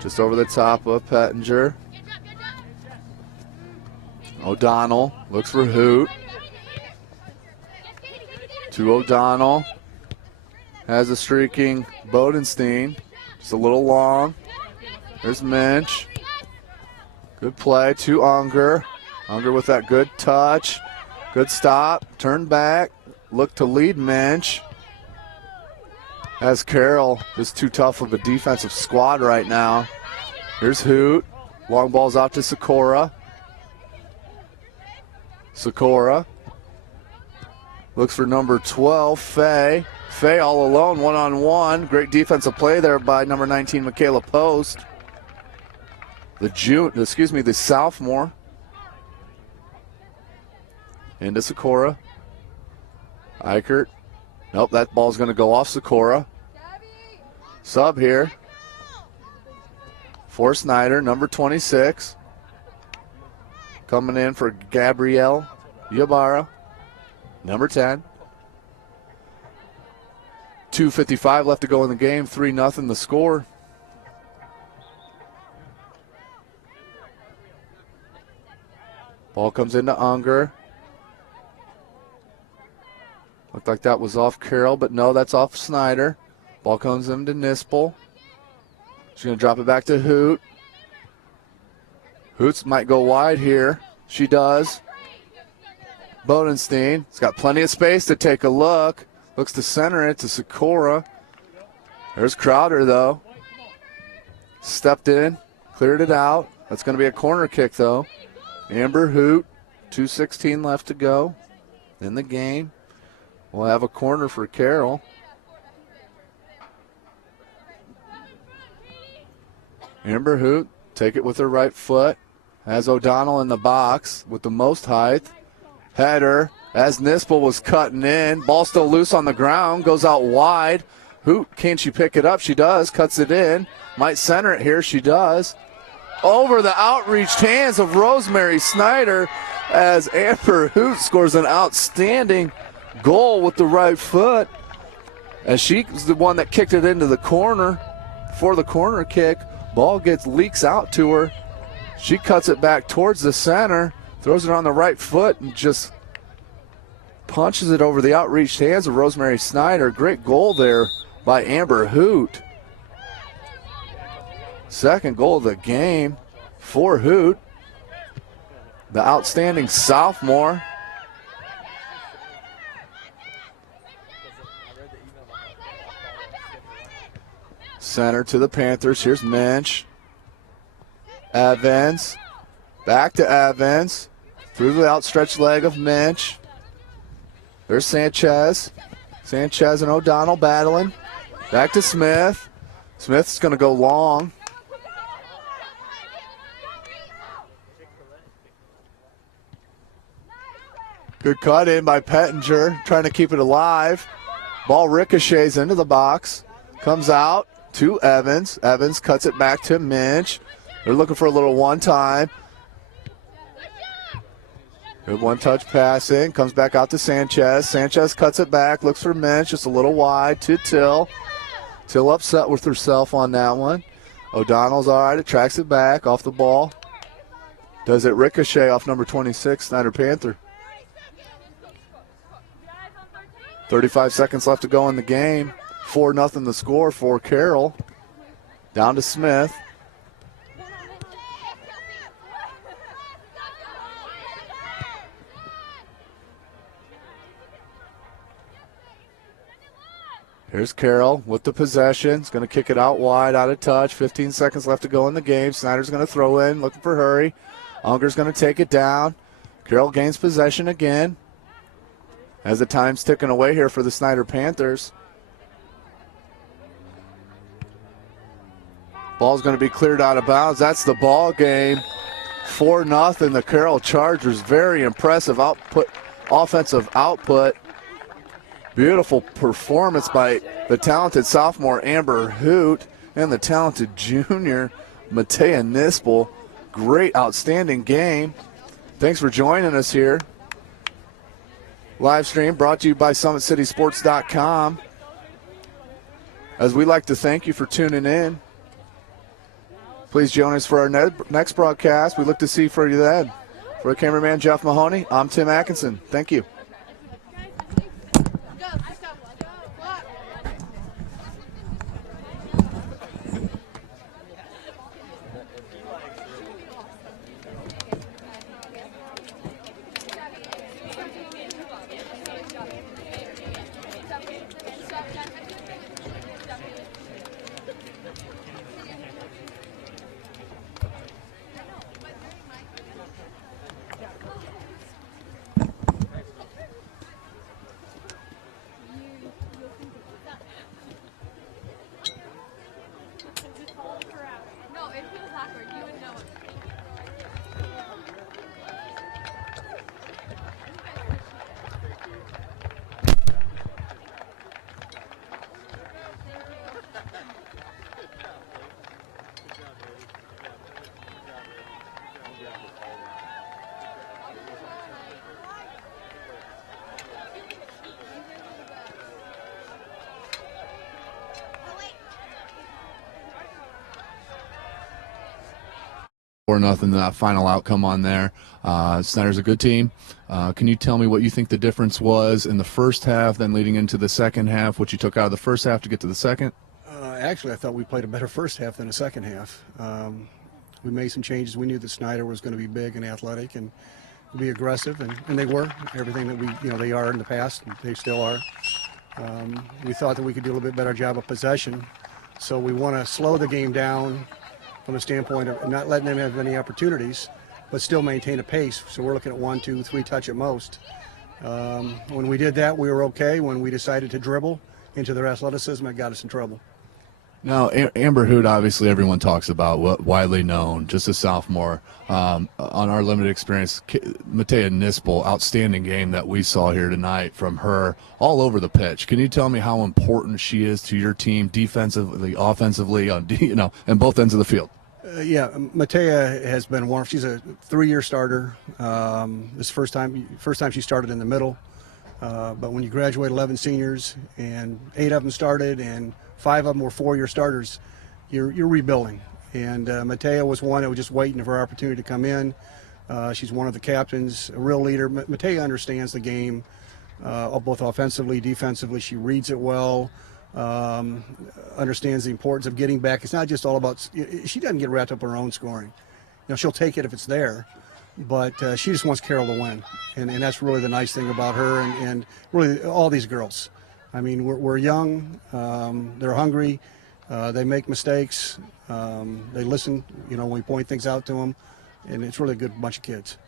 Just over the top of Pettinger. O'Donnell looks for Hoot. To O'Donnell. Has a streaking Bodenstein. Just a little long. There's Minch. Good play to Unger. Unger with that good touch. Good stop. Turn back. Look to lead Minch. As Carroll is too tough of a defensive squad right now. Here's Hoot. Long ball's out to Sikora. Sikora looks for number 12, Faye. Faye all alone, one-on-one. Great defensive play there by number 19, Michaela Post. The sophomore. Into Sikora. Eichert. Nope, that ball's going to go off Sikora. Sub here for Snider, number 26. Coming in for Gabrielle Yabara, number 10. 2:55 left to go in the game, 3-0 the score. Ball comes into Unger. Looked like that was off Carroll, but no, that's off Snider. Ball comes into Nispel. She's going to drop it back to Hoot. Hoots might go wide here. She does. Bodenstein has got plenty of space to take a look. Looks to center it to Sikora. There's Crowder, though. Stepped in, cleared it out. That's going to be a corner kick, though. Amber Hoot, 2:16 left to go in the game. We'll have a corner for Carroll. Amber Hoot, take it with her right foot. Has O'Donnell in the box with the most height. Header as Nispel was cutting in. Ball still loose on the ground. Goes out wide. Hoot, can she pick it up? She does. Cuts it in. Might center it here. She does. Over the outreached hands of Rosemary Snider as Amber Hoot scores an outstanding goal with the right foot. As she's the one that kicked it into the corner for the corner kick. Ball leaks out to her. She cuts it back towards the center, throws it on the right foot, and just punches it over the outreached hands of Rosemary Snider. Great goal there by Amber Hoot. Second goal of the game for Hoot. The outstanding sophomore. Center to the Panthers. Here's Minch. Evans. Back to Evans. Through the outstretched leg of Minch. There's Sanchez. Sanchez and O'Donnell battling. Back to Smith. Smith's going to go long. Good cut in by Pettinger, trying to keep it alive. Ball ricochets into the box. Comes out to Evans. Evans cuts it back to Minch. They're looking for a little one-time. Good one-touch pass in. Comes back out to Sanchez. Sanchez cuts it back. Looks for Minch. Just a little wide to Till. Till upset with herself on that one. O'Donnell's all right. It tracks it back off the ball. Does it ricochet off number 26, Snider Panther. 35 seconds left to go in the game. 4-0 the score for Carroll. Down to Smith. Here's Carroll with the possession. He's going to kick it out wide, out of touch. 15 seconds left to go in the game. Snider's going to throw in, looking for hurry. Unger's going to take it down. Carroll gains possession again. As the time's ticking away here for the Snider Panthers. Ball's going to be cleared out of bounds. That's the ball game. 4-0. The Carroll Chargers. Very impressive offensive output. Beautiful performance by the talented sophomore Amber Hoot and the talented junior Matea Nispel. Great, outstanding game. Thanks for joining us here. Live stream brought to you by SummitCitySports.com. As we'd like to thank you for tuning in. Please join us for our next broadcast. We look to see for you then. For the cameraman Jeff Mahoney, I'm Tim Atkinson. Thank you. Nothing, that final outcome on there. Snider's a good team. Can you tell me what you think the difference was in the first half, then leading into the second half, what you took out of the first half to get to the second? Actually, I thought we played a better first half than the second half. We made some changes. We knew that Snider was going to be big and athletic and be aggressive, and they were. Everything that they are in the past, they still are. We thought that we could do a little bit better job of possession, so we want to slow the game down from the standpoint of not letting them have any opportunities, but still maintain a pace. So we're looking at 1, 2, 3 touch at most. When we did that, we were okay. When we decided to dribble into their athleticism, it got us in trouble. Now, Amber Hoot, obviously everyone talks about, widely known, just a sophomore. On our limited experience, Matea Nispel, outstanding game that we saw here tonight from her all over the pitch. Can you tell me how important she is to your team defensively, offensively, on both ends of the field? Yeah, Matea has been one. She's a 3-year starter. This first time she started in the middle. But when you graduate 11 seniors and 8 of them started and 5 of them were 4-year starters, you're rebuilding. And Matea was one that was just waiting for her opportunity to come in. She's one of the captains, a real leader. Matea understands the game, both offensively, defensively. She reads it well, understands the importance of getting back. It's not just all about, she doesn't get wrapped up in her own scoring. She'll take it if it's there, but she just wants Carroll to win. And that's really the nice thing about her and really all these girls. I mean, we're young, they're hungry, they make mistakes, they listen, when we point things out to them, and it's really a good bunch of kids.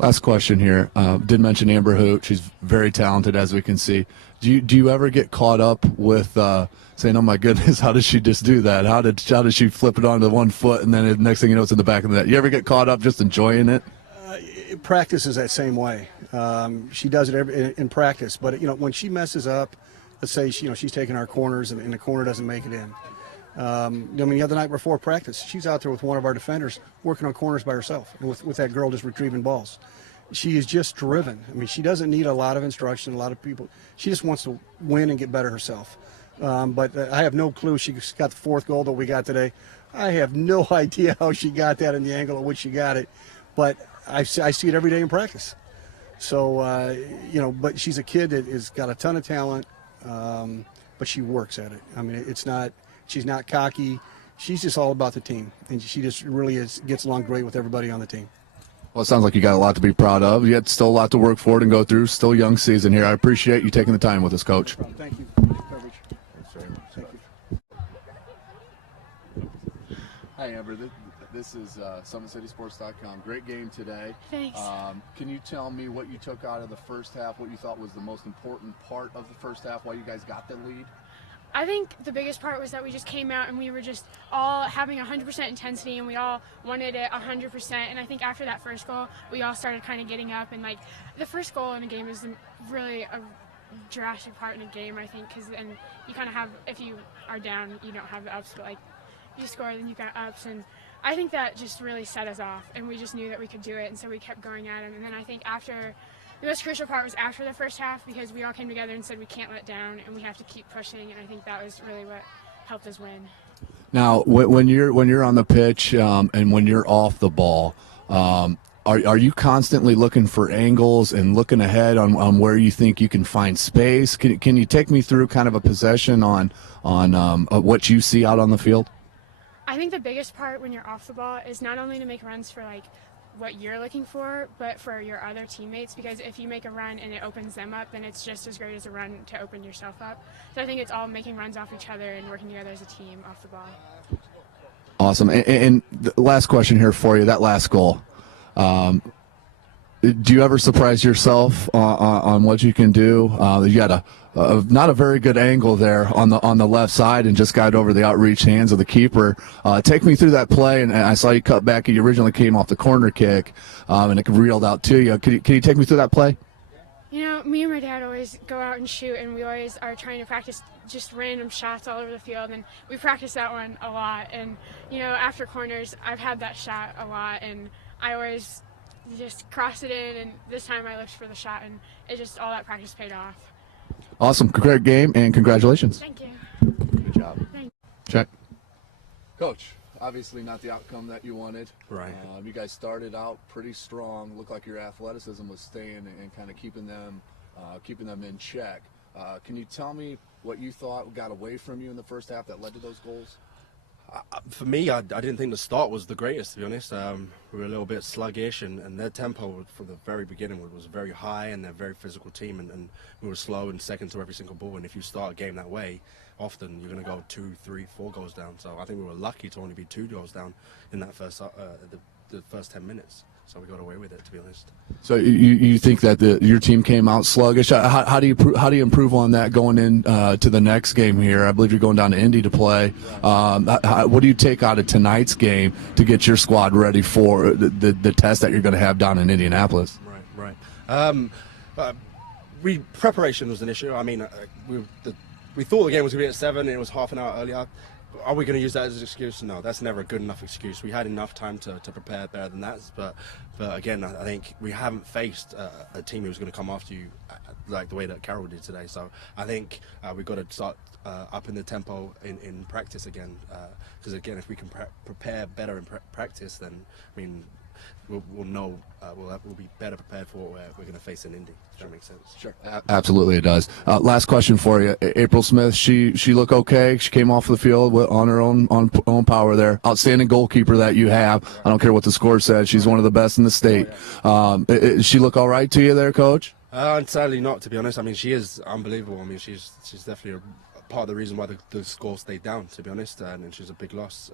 Last question here. Did mention Amber Hoot. She's very talented, as we can see. Do you ever get caught up with saying, "Oh my goodness, how did she just do that? How did she flip it onto one foot and then the next thing you know it's in the back of the net?" You ever get caught up just enjoying it? Practice is that same way. She does it in practice, but when she messes up, let's say she's taking our corners and the corner doesn't make it in. The other night before practice, she's out there with one of our defenders working on corners by herself, and with that girl just retrieving balls. She is just driven. I mean, she doesn't need a lot of instruction, a lot of people. She just wants to win and get better herself. But I have no clue. She got the fourth goal that we got today. I have no idea how she got that in the angle at which she got it, but I see it every day in practice. So, but she's a kid that has got a ton of talent, but she works at it. I mean, she's not cocky. She's just all about the team, and she just really gets along great with everybody on the team. Well, it sounds like you got a lot to be proud of. You had still a lot to work for and go through. Still a young season here. I appreciate you taking the time with us, Coach. No problem. Thank you for the coverage. Thanks very much. Thank you. Hi, Amber. This is SummitCitySports.com. Great game today. Thanks. Can you tell me what you took out of the first half, what you thought was the most important part of the first half, why you guys got the lead? I think the biggest part was that we just came out and we were just all having 100% intensity and we all wanted it 100%. And I think after that first goal, we all started kind of getting up. And, the first goal in a game is really a drastic part in a game, I think, because then you kind of have, if you are down, you don't have the ups, but, you score, then you got ups. And I think that just really set us off. And we just knew that we could do it, and so we kept going at them. And then I think the most crucial part was after the first half, because we all came together and said we can't let down and we have to keep pushing, and I think that was really what helped us win. Now, when you're on the pitch and when you're off the ball, are you constantly looking for angles and looking ahead on where you think you can find space? Can you take me through kind of a possession on what you see out on the field? I think the biggest part when you're off the ball is not only to make runs for what you're looking for, but for your other teammates, because if you make a run and it opens them up, then it's just as great as a run to open yourself up. So I think it's all making runs off each other and working together as a team off the ball. Awesome. And the last question here for you, that last goal. Do you ever surprise yourself on what you can do? You got not a very good angle there on the left side and just got over the outreach hands of the keeper. Take me through that play, and I saw you cut back. You originally came off the corner kick, and it reeled out to you. Can you take me through that play? Me and my dad always go out and shoot, and we always are trying to practice just random shots all over the field, and we practice that one a lot. And, after corners, I've had that shot a lot, and I always just cross it in, and this time I looked for the shot, and it just all that practice paid off. Awesome. Great game, and congratulations. Thank you. Good job. Thank you. Check. Coach, obviously not the outcome that you wanted. Right. You guys started out pretty strong. Looked like your athleticism was staying and kind of keeping them in check. Can you tell me what you thought got away from you in the first half that led to those goals? For me, I didn't think the start was the greatest, to be honest. We were a little bit sluggish, and their tempo from the very beginning was very high, and they're a very physical team, and we were slow and second to every single ball. And if you start a game that way, often you're going to go 2, 3, 4 goals down. So I think we were lucky to only be 2 goals down in that the first 10 minutes. So we got away with it, to be honest. So you think that your team came out sluggish? How do you improve on that going in to the next game here? I believe you're going down to Indy to play. What do you take out of tonight's game to get your squad ready for the test that you're going to have down in Indianapolis? Right. Preparation was an issue. I mean, we thought the game was going to be at 7, and it was half an hour earlier. Are we going to use that as an excuse? No, that's never a good enough excuse. We had enough time to prepare better than that. But again, I think we haven't faced a team who's going to come after you like the way that Carroll did today. So I think we've got to start upping the tempo in practice again. Because again, if we can prepare better in practice, then I mean, we'll know we'll be better prepared for what we're going to face in Indy. If that makes sense. Sure, absolutely it does. Last question for you, April Smith. She looked okay. She came off the field on her own power there. Outstanding goalkeeper that you have. I don't care what the score says. She's one of the best in the state. She look all right to you there, Coach? Sadly not, to be honest. I mean, she is unbelievable. I mean, she's definitely part of the reason why the score stayed down, to be honest, and she was a big loss.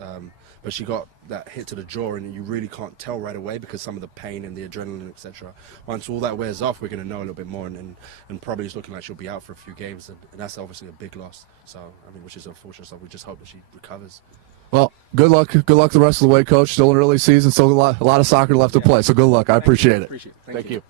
But she got that hit to the jaw, and you really can't tell right away because some of the pain and the adrenaline, etc. Once all that wears off, we're going to know a little bit more, and probably it's looking like she'll be out for a few games, and that's obviously a big loss. So, I mean, which is unfortunate. So we just hope that she recovers. Well, good luck. Good luck the rest of the way, Coach. Still an early season, still a lot of soccer left to play. So good luck. I appreciate it. Appreciate it. Thank you.